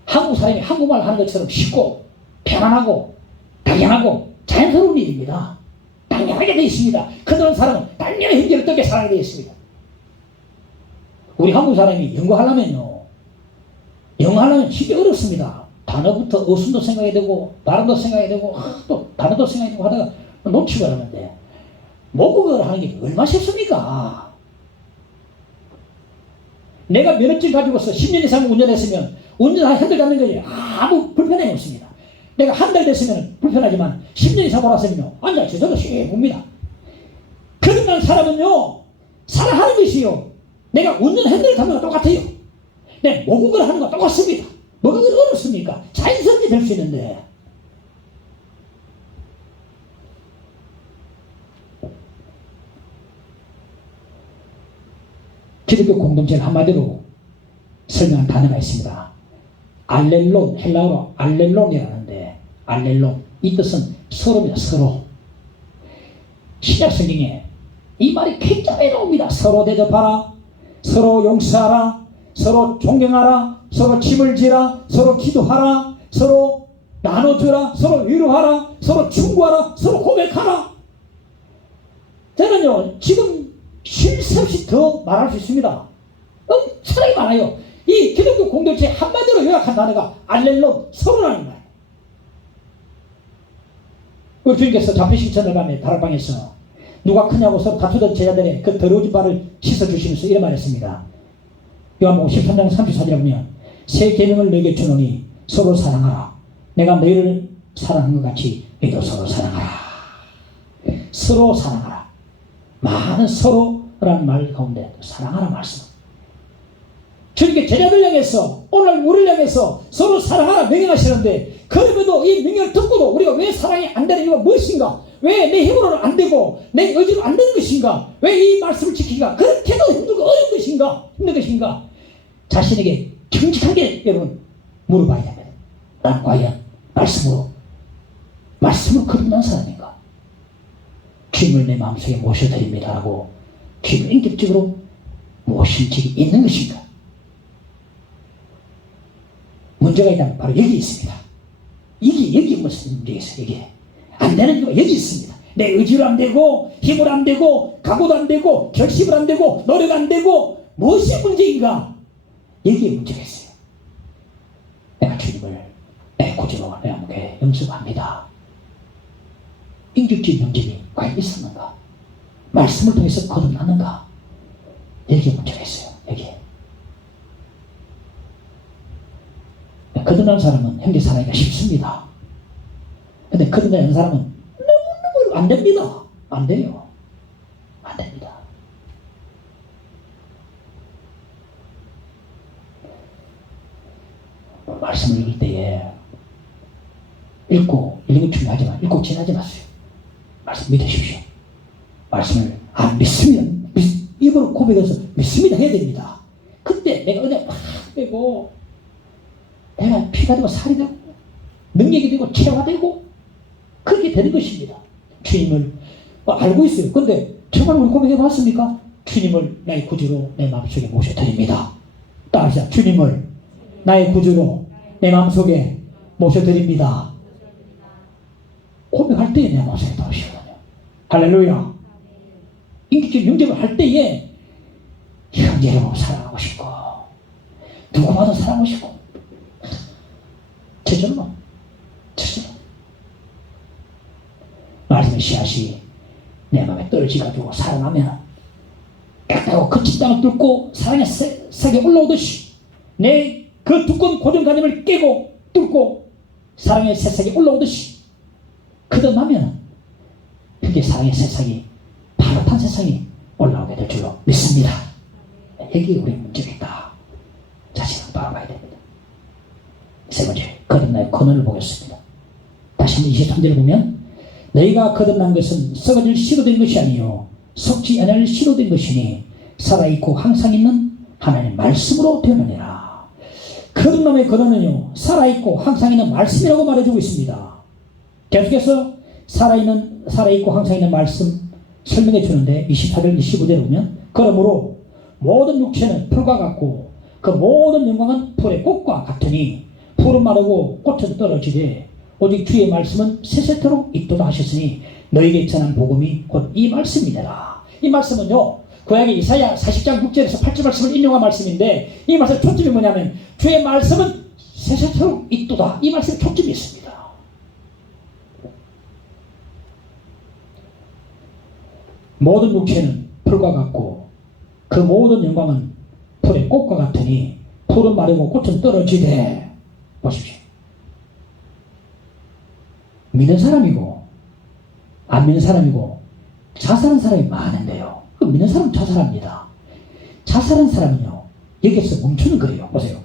한국 사람이 한국말 하는 것처럼 쉽고 편안하고 당연하고 자연스러운 일입니다. 당연하게 되어 있습니다. 그들은 사람은 당연히 형제를 어떻게 사랑하게 되어 있습니다. 우리 한국 사람이 영어 하려면요, 영어 하려면 쉽게 어렵습니다. 단어부터 어순도 생각해야 되고 발음도 생각해야 되고 또 단어도 생각해야 되고 하다가 놓치고 하는데 모국어를 하는 게 얼마나 쉽습니까? 내가 면허증 가지고서 10년 이상 운전했으면 운전 핸들 잡는 거에 아무 불편함이 없습니다. 내가 한 달 됐으면 불편하지만 10년 이상 걸었으면요 앉아 저절로 쉬웁니다. 그런 사람은요 사랑하는 것이요 내가 운전 핸들을 잡는 거 똑같아요. 내 모국어를 하는 거 똑같습니다. 뭐가 그렇게 어렵습니까? 자연스럽게 될 수 있는데 기독교 공동체를 한마디로 설명한 단어가 있습니다. 알렐론, 헬라어로 알렐론이라는데 알렐론, 이 뜻은 서로입니다. 서로. 신약 성경에 이 말이 굉장히 나옵니다. 서로 대접하라, 서로 용서하라, 서로 존경하라, 서로 짐을 지라, 서로 기도하라, 서로 나눠주라, 서로 위로하라, 서로 충고하라, 서로 고백하라. 저는요 지금 쉴 새 없이 더 말할 수 있습니다. 엄청나게 많아요. 이 기독교 공동체 한마디로 요약한 단어가 알렐론, 서로라는 거예요. 우리 주님께서 잡히신 전날밤에 다락방에서 누가 크냐고 서로 다투던 제자들의 그 더러워진 발을 씻어주시면서 이런 말했습니다. 요한복음 13장 34절에 보면 새 계명을 너에게 주노니 서로 사랑하라. 내가 너희를 사랑한 것 같이 너희도 서로 사랑하라. 서로 사랑하라. 많은 서로라는 말 가운데 사랑하라 말씀. 주님께 제자들 향해서 오늘 우리를 향해서 서로 사랑하라 명령하시는데 그럼에도 이 명령을 듣고도 우리가 왜 사랑이 안 되는 이유가 무엇인가? 왜 내 힘으로는 안 되고 내 의지로 안 되는 것인가? 왜 이 말씀을 지키기가 그렇게도 힘들고 어려운 것인가? 힘든 것인가? 자신에게 정직하게 여러분 물어봐야 됩니다. 난 과연 말씀으로 거듭난 사람인가? 주님을 내 마음속에 모셔드립니다라고 주님을 인격적으로 모신 적이 있는 것인가? 문제가 있다면 바로 여기 있습니다. 여기 무슨 문제가 있어요? 이게 안 되는 이유가 여기 있습니다. 내 의지로 안 되고 힘으로 안 되고 각오도 안 되고 결심을 안 되고 노력 안 되고 무엇이 문제인가? 여기에 문제가 있어요. 내가 주님을 내 고집으로 내 함께 영접합니다. 인격적인 영접이 과연 있었는가? 말씀을 통해서 거듭났는가? 여기에 문제가 있어요. 여기에. 거듭난 사람은 형제 사랑하기가 쉽습니다. 근데 거듭난 사람은 너무너무 안 됩니다. 안 돼요. 안 됩니다. 말씀을 읽을 때에 읽는 게 중요하지만 읽고 지나지 마세요. 말씀 믿으십시오. 말씀을 안 믿으면 입으로 고백해서 믿습니다 해야 됩니다. 그때 내가 은혜 막 빼고 내가 피가 되고 살이 되고 능력이 되고 체화되고 그렇게 되는 것입니다. 주님을 알고 있어요. 근데 정말 우리 고백해 봤습니까? 주님을 나의 구주로 내 마음속에 모셔드립니다. 따라하자. 주님을 나의 구주로 내 마음속에 모셔드립니다. 고백할 때에 내 마음속에 나오시거든요. 할렐루야. 인격적 영접을 할 때에 형제를 사랑하고 싶고 누구마다 사랑하고 싶고 저절로 말씀의 씨앗이 내 마음에 떨어져가지고 살아나면 깨끗하고 거친 땅을 뚫고 사랑의 색이 올라오듯이 내 그 두꺼운 고정관념을 깨고 뚫고 사랑의 새싹이 올라오듯이 거듭나면 그게 사랑의 새싹이 파릇한 새싹이 올라오게 될 줄로 믿습니다. 여기에 우리 문제가 있다. 자신을 바라봐야 됩니다. 세 번째, 거듭나의 근원을 보겠습니다. 다시 한번 23절을 보면 너희가 거듭난 것은 썩어질 씨로 된 것이 아니요 썩지 않을 씨로 된 것이니 살아있고 항상 있는 하나님의 말씀으로 되느니라. 거듭남의 근원은요 살아있고 항상 있는 말씀이라고 말해주고 있습니다. 계속해서 살아있고 항상 있는 말씀 설명해 주는데 24절 25절에 보면 그러므로 모든 육체는 풀과 같고 그 모든 영광은 풀의 꽃과 같으니 풀은 마르고 꽃은 떨어지되 오직 주의 말씀은 세세토록 있도다 하셨으니 너에게 전한 복음이 곧 이 말씀이니라. 이 말씀은요 구약의 이사야 40장 6절에서 8절 말씀을 인용한 말씀인데 이 말씀의 초점이 뭐냐면 주의 말씀은 세세토록 있도다. 이 말씀에 초점이 있습니다. 모든 육체는 풀과 같고 그 모든 영광은 풀의 꽃과 같으니 풀은 마르고 꽃은 떨어지되. 보십시오. 믿는 사람이고 안 믿는 사람이고 자살한 사람이 많은데요. 그 믿는 사람은 자살합니다. 자살한 사람은요, 여기서 멈추는 거예요. 보세요.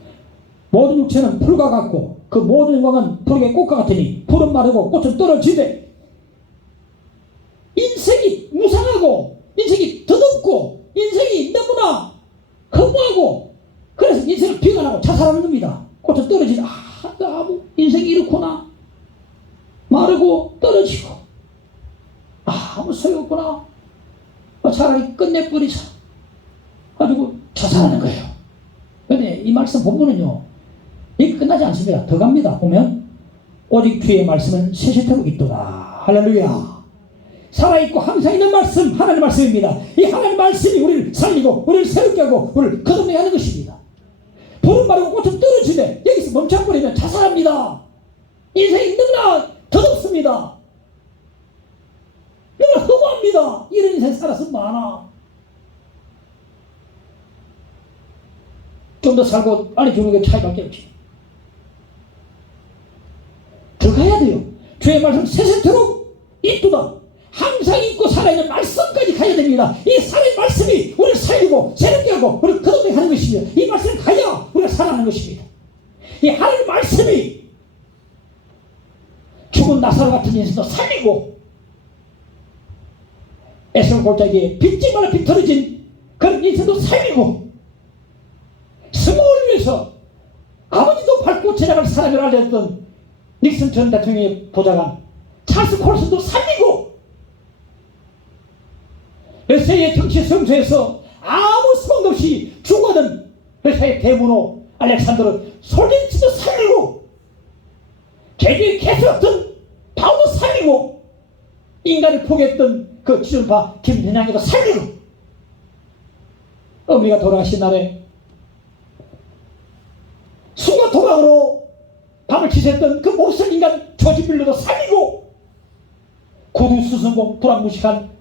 모든 육체는 풀과 같고 그 모든 영광은 풀의 꽃과 같으니 풀은 마르고 꽃은 떨어지되. 인생이 무상하고 인생이 더덥고 인생이 너무나 허무하고 그래서 인생을 비관하고 자살하는 겁니다. 꽃은 떨어지되. 아무 인생이 이렇구나. 마르고 떨어지고 아무 소용없구나. 차라리 끝내버리자 가지고 자살하는 거예요. 그런데 이 말씀 본문은요, 여기 끝나지 않습니다. 더 갑니다. 보면 오직 주의 말씀은 세세토록 있도다. 할렐루야. 살아있고 항상 있는 말씀, 하나님의 말씀입니다. 이 하나님의 말씀이 우리를 살리고 우리를 새롭게 하고 우리를 거듭내게 하는 것입니다. 불은 마르고 꽃은 떨어지되 여기서 멈춰버리면 자살합니다. 인생이 너무나 더럽습니다. 너무나 허무합니다. 이런 인생 살아서 많아. 좀 더 살고 안에 죽는 게 차이밖에 없지. 더 가야 돼요. 주의 말씀 세세토록 있도다. 항상 있고 살아있는 말씀까지 가야 됩니다. 이 살아있는 말씀이 우리를 살리고 새롭게 하고 우리를 거듭내게 하는 것입니다. 이 말씀을 가야 우리가 살아나는 것입니다. 이 하나님의 말씀이 죽은 나사로 같은 인생도 살리고 에스겔 골짜기에 빚지 말라 비틀어진 그런 인생도 살리고 승호를 위해서 아버지도 밟고 지나갈 사람을 알렸던 닉슨 전 대통령의 보좌관 찰스 콜슨도 살리고 러시아의 정치 성소에서 아무 소망도 없이 죽어든 러시아의 대문호 알렉산더를 솔젠치도 살리고 개교의 개수였던 바울도 살리고 인간을 포기했던 그 지존파 김대장도 살리고 어머니가 돌아가신 날에 순간 도박으로 밤을 지샜던 그 못쓸 인간 조지 빌러도 살리고 고등 수성공 불안무식한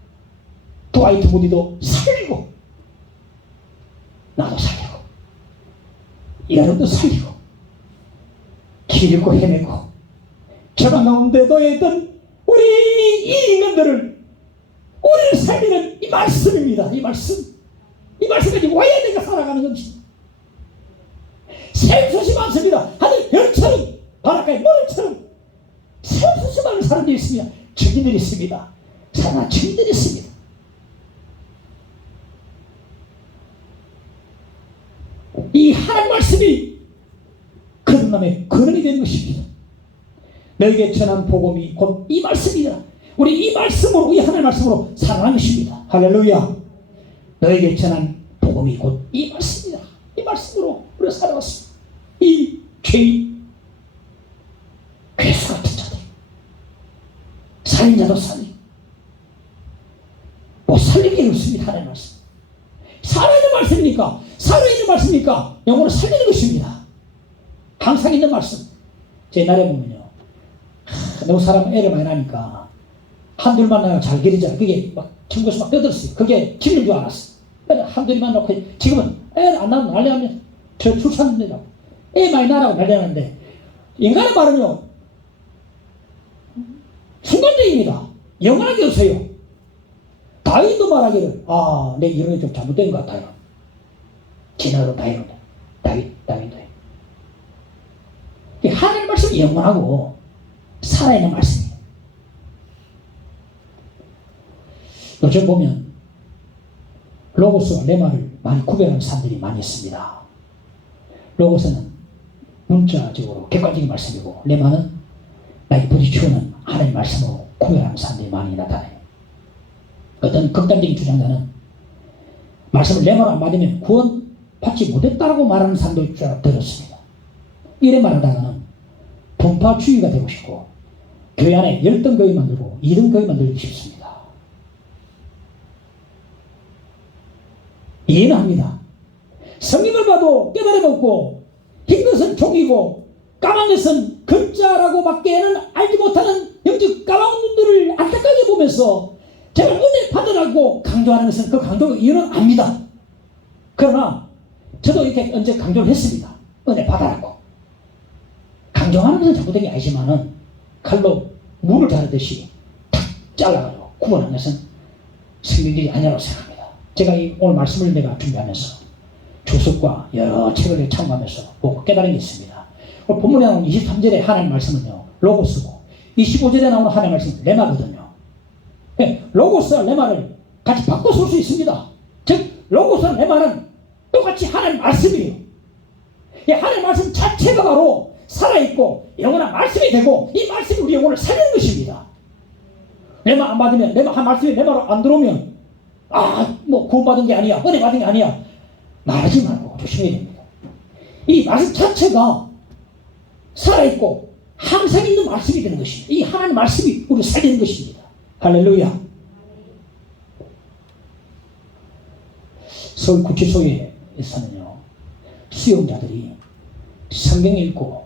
드와이트 무디도 살리고 나도 살리고 여러분도 살리고 길 잃고 헤매고 저방 가운데 놓여있던 우리 이 인간들을 우리를 살리는 이 말씀입니다. 이 말씀까지 와야 내가 살아가는 것입니다. 샘솟이 많습니다. 하늘 별처럼 바닷가의 모래처럼 샘솟이 많은 사람들이 있습니다. 증인들이 있습니다. 사랑하는 증인들이 있습니다. 이 하나님 말씀이 거듭남의 근원이 되는 것입니다. 너에게 전한 복음이 곧 이 말씀이다. 우리 이 말씀으로, 이 하나님의 말씀으로 살아가는 것입니다. 할렐루야. 너에게 전한 복음이 곧 이 말씀이다. 이 말씀으로 우리가 살아왔습니다. 이 죄인, 괴수 같은 자들, 살인자도 살리고 못 살리는 게 없습니다. 하나님의 말씀. 살아있는 말씀이니까, 살아있는 말씀이니까 영혼을 살리는 것입니다. 항상 있는 말씀. 제 옛날에 보면요, 너무 사람 애를 많이 낳으니까 한둘만 낳으면 잘 기르잖아. 그게 막 친구에서 막 떠들었어요. 그게 기른 줄 알았어. 한둘만 낳고 지금은 애를 안 낳으면 난리 나면 저 출산된다고 애 많이 낳으라고 난리 나는데, 인간의 말은요 순간적입니다. 영원하게 없어요. 다윗도 말하기를 내 이름이 좀 잘못된 것 같아요. 지나가도 다윗도 하나님의 말씀이 영원하고 살아있는 말씀이에요. 요즘 보면 로고스와 레마를 많이 구별하는 사람들이 많이 있습니다. 로고스는 문자적으로 객관적인 말씀이고, 레마는 나에게 부딪히는 하나님의 말씀으로 구별하는 사람들이 많이 나타나요. 어떤 극단적인 주장자는 말씀을 레마로 안 받으면 구원 받지 못했다고 말하는 사람도 들었습니다. 이래 말하다가는 분파주의가 되고 싶고 교회 안에 열등거위 만들고 이등거위 만들기 쉽습니다. 이해는 합니다. 성경을 봐도 깨달아 먹고 흰 것은 종이고 까만 것은 글자라고 밖에는 알지 못하는 영적 까만 눈들을 안타깝게 보면서 제가 은혜 받으라고 강조하는 것은 그 강조 이유는 압니다. 그러나 저도 이렇게 언제 강조를 했습니다. 은혜 받으라고. 강조하는 것은 잘못된 게 아니지만은 칼로 물을 자르듯이 탁 잘라가지고 구분하는 것은 성경적이 아니라고 생각합니다. 제가 오늘 말씀을 내가 준비하면서 주석과 여러 책을 참고하면서 보고 깨달은 게 있습니다. 오늘 본문에 나오는 23절의 하나님 말씀은요, 로고스고, 25절에 나오는 하나님 말씀은 레마거든요. 네, 로고스와 레마를 같이 바꿔 쓸 수 있습니다. 즉 로고스와 레마는 똑같이 하나님 말씀이에요. 이 하나님 말씀 자체가 바로 살아있고 영원한 말씀이 되고, 이 말씀이 우리 영혼을 살리는 것입니다. 레마 안 받으면, 레마 한 말씀이 레마로 안 들어오면 뭐 구원받은 게 아니야, 은혜 받은 게 아니야, 말하지 말고 조심해야 됩니다. 이 말씀 자체가 살아있고 항상 있는 말씀이 되는 것입니다. 이 하나님 말씀이 우리를 살리는 것입니다. 할렐루야. 서울구치소에서는요, 수용자들이 성경 읽고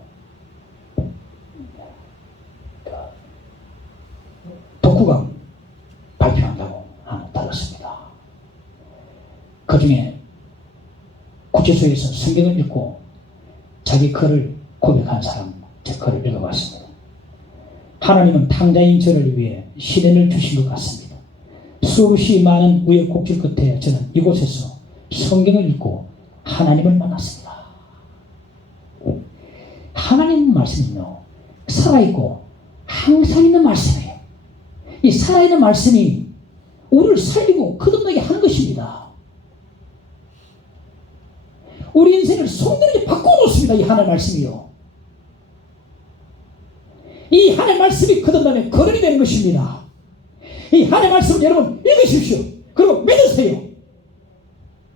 독후감 발표한다고 들었습니다. 그 중에 구치소에서 성경을 읽고 자기 글을 고백한 사람, 제 글을 읽어봤습니다. 하나님은 탕자인 저를 위해 시련을 주신 것 같습니다. 수없이 많은 우여곡절 끝에 저는 이곳에서 성경을 읽고 하나님을 만났습니다. 하나님 말씀은요, 살아있고 항상 있는 말씀이에요. 이 살아있는 말씀이 우리를 살리고 거듭나게 하는 것입니다. 우리 인생을 송두리째 바꿔놓습니다. 이 하나님 말씀이요. 이 하나님 말씀이 거듭나면 거듭이 되는 것입니다. 이 하나님 말씀을 여러분 읽으십시오. 그리고 믿으세요.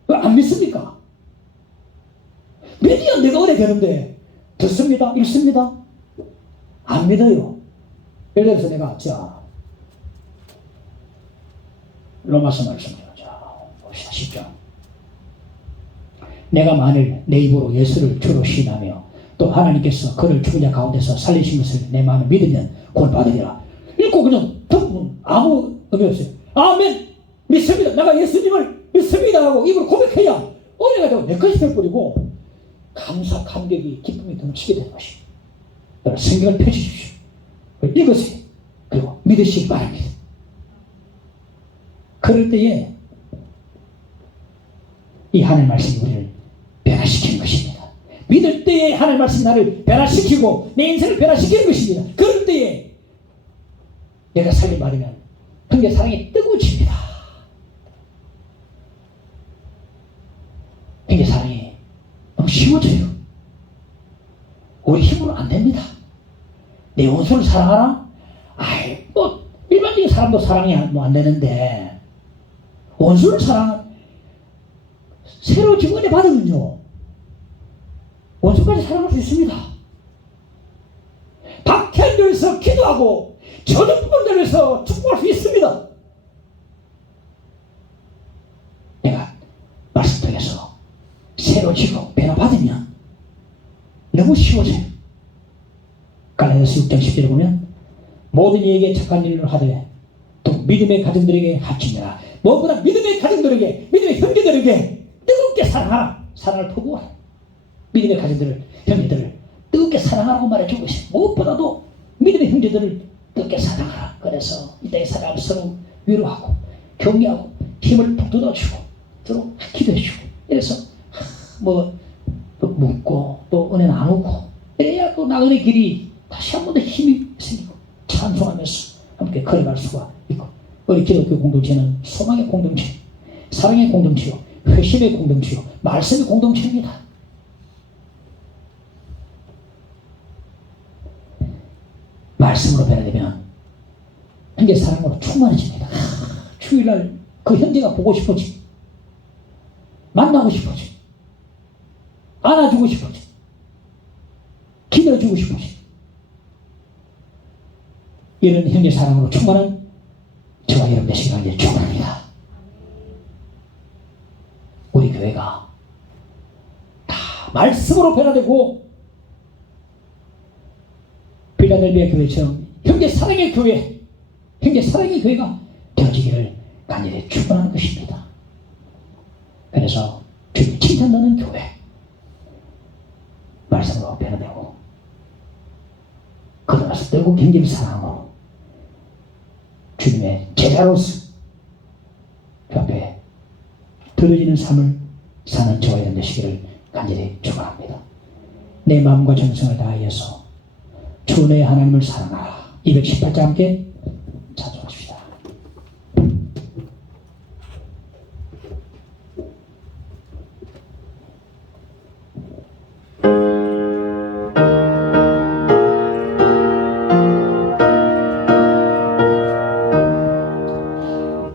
왜 안 믿습니까? 믿어야 내가 은혜 되는데, 듣습니다, 읽습니다, 안 믿어요. 예를 들어서 내가 로마서 말씀이죠. 봅시다. 10장. 내가 만일 내 입으로 예수를 주로 시인하며 또 하나님께서 그를 죽은 자 가운데서 살리신 것을 내 마음에 믿으면 구원받으리라. 읽고 그냥 듣고 아무 의미 없어요. 아멘, 믿습니다, 내가 예수님을 믿습니다 하고 입으로 고백해야 은혜가 되고 내 것이 될 뿐이고, 감사, 감격이, 기쁨이 넘치게 되는 것입니다. 여러분, 성경을 펴주십시오. 읽으세요. 그리고 믿으시기 바랍니다. 그럴 때에 이 하나님 말씀이 우리를 변화시키는 것입니다. 믿을 때에 하나님 말씀이 나를 변화시키고 내 인생을 변화시키는 것입니다. 그럴 때에 내가 살림 받으면 형제 사랑이 뜨거워집니다. 형제 사랑이 너무 쉬워져요. 우리 힘으로 안 됩니다. 내 원수를 사랑하라? 뭐 일반적인 사람도 사랑이 안 되는데, 원수를 새로 지금 은혜 받으면요, 원수까지 사랑할 수 있습니다. 박해하면서 기도하고 저주분들에서 축복할 수 있습니다. 내가 말씀 통해서 새로 지고 변화받으면 너무 쉬워져요. 갈라디아서 6장 10절에 보면 모든 이에게 착한 일을 하되 또 믿음의 가정들에게 합치니라. 무엇보다 믿음의 가정들에게, 믿음의 형제들에게 뜨겁게 사랑하라. 사랑을 포부하라. 믿음의 가정들을, 형제들을 뜨겁게 사랑하라고 말해주고 있어요. 무엇보다도 믿음의 형제들을 뜨겁게 사랑하라. 그래서 이 땅에 사람 서로 위로하고 격려하고 힘을 북돋아주고 서로 기도해주고, 그래서 묻고 또 은혜 나누고, 이래야 또 나은의 길이 다시 한 번 더 힘이 생기고 찬송하면서 함께 걸어갈 수가 있고, 우리 기독교 공동체는 소망의 공동체, 사랑의 공동체요, 회심의 공동체요, 말씀의 공동체입니다. 말씀으로 변화되면 형제 사랑으로 충만해집니다. 주일날 그 형제가 보고 싶어지, 만나고 싶어지, 안아주고 싶어지, 기도해주고 싶어지. 이런 형제 사랑으로 충만한 저와 여러분 되시기를 간절히 축원합니다. 우리 교회가 다 말씀으로 변화되고 빌라델비아 교회처럼 형제 사랑의 교회, 형제 사랑의 교회가 되어야 펴지기를 간절히 축원하는 것입니다. 그래서 주님 칭찬받는 교회, 말씀으로 변화되고 거듭나서 뜨고 경기를 사랑하고 주님의 제자로서 그 앞에 들어지는 삶을 사는 저와 여러분 되시기를 간절히 축원합니다. 내 마음과 정성을 다하여서 주 내 하나님을 사랑하라. 218자 함께 찬송합시다.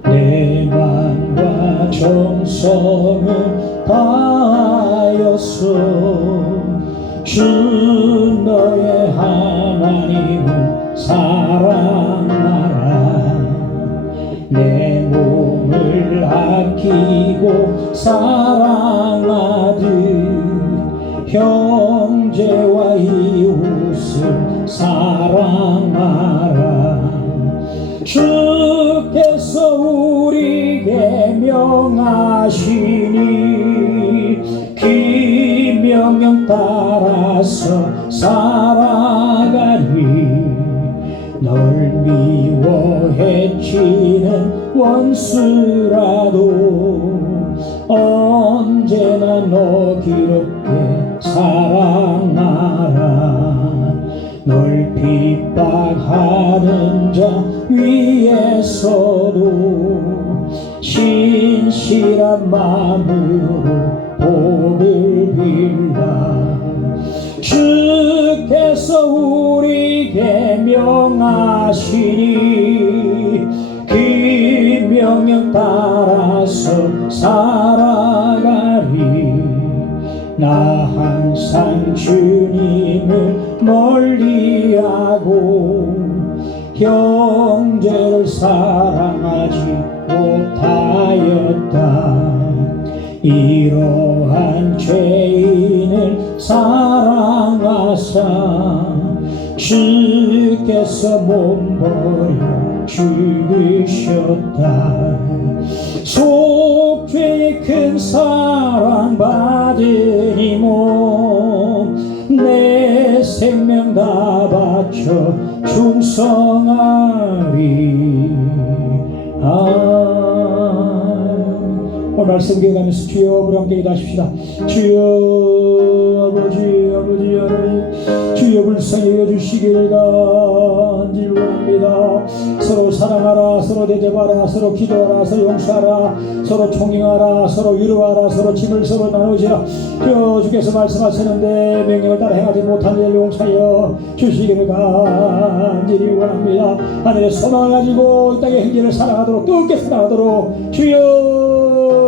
내 마음과 정성을 다하여서 주 너의 하나님을 사랑하라. 내 몸을 아끼고 사랑하듯 형제와 이웃을 사랑하라. 주께서 우리에게 명하시니 그 명령 따라서 살아가리. 널 미워 해치는 원수라도 언제나 너 기롭게 사랑하라. 널 핍박하는 자 위에서도 신실한 마음으로 복을 빌라. 주께서 우리에게 명하시니 그 명령 따라서 살아가리. 나 항상 주님을 멀리하고 형제를 사랑하지 못하였다. 이러한 죄인을 사랑하사 주께서 몸버려 죽으셨다. 속죄의 큰 사랑 받으니 몸내 생명 다 바쳐 충성하리. 오늘 말씀 기억하면서 주여 우리 함께 기도하십시다. 주여 아버지 하나님, 주여 불쌍히 여주시기를 간절히 원합니다. 서로 사랑하라, 서로 대접하라, 서로 기도하라, 서로 용서하라, 서로 존경하라, 서로 위로하라, 서로 짐을 서로 나누지라. 주께서 말씀하시는데 명령을 따라 행하지 못하는 일을 용서하여 주시기를 간절히 원합니다. 하늘의 소망을 가지고 이 땅의 형제를 사랑하도록, 뜨겁게 사랑하도록 주여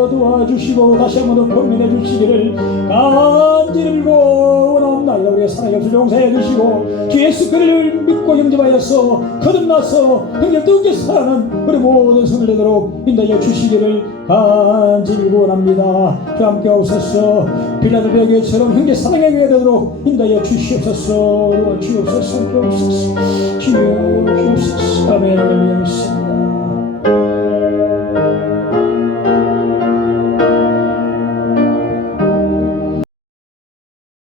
도와주시고 다시 한번 더 권면해 주시기를 간절히 빌고 원하옵나이다. 우리의 사랑이 없어 용서해 주시고 주 예수 그리스도를 믿고 영접하여서 거듭나서 형제를 뜨겁게 사랑하는 우리 모든 성을 되도록 인도하여 주시기를 간절히 원합니다. 주 함께 오소서. 빌라델비아 교회처럼 형제 사랑의 교회 되도록 인도하여 주시옵소서. 주옵소서. 주옵소서. 주옵소서. 아멘.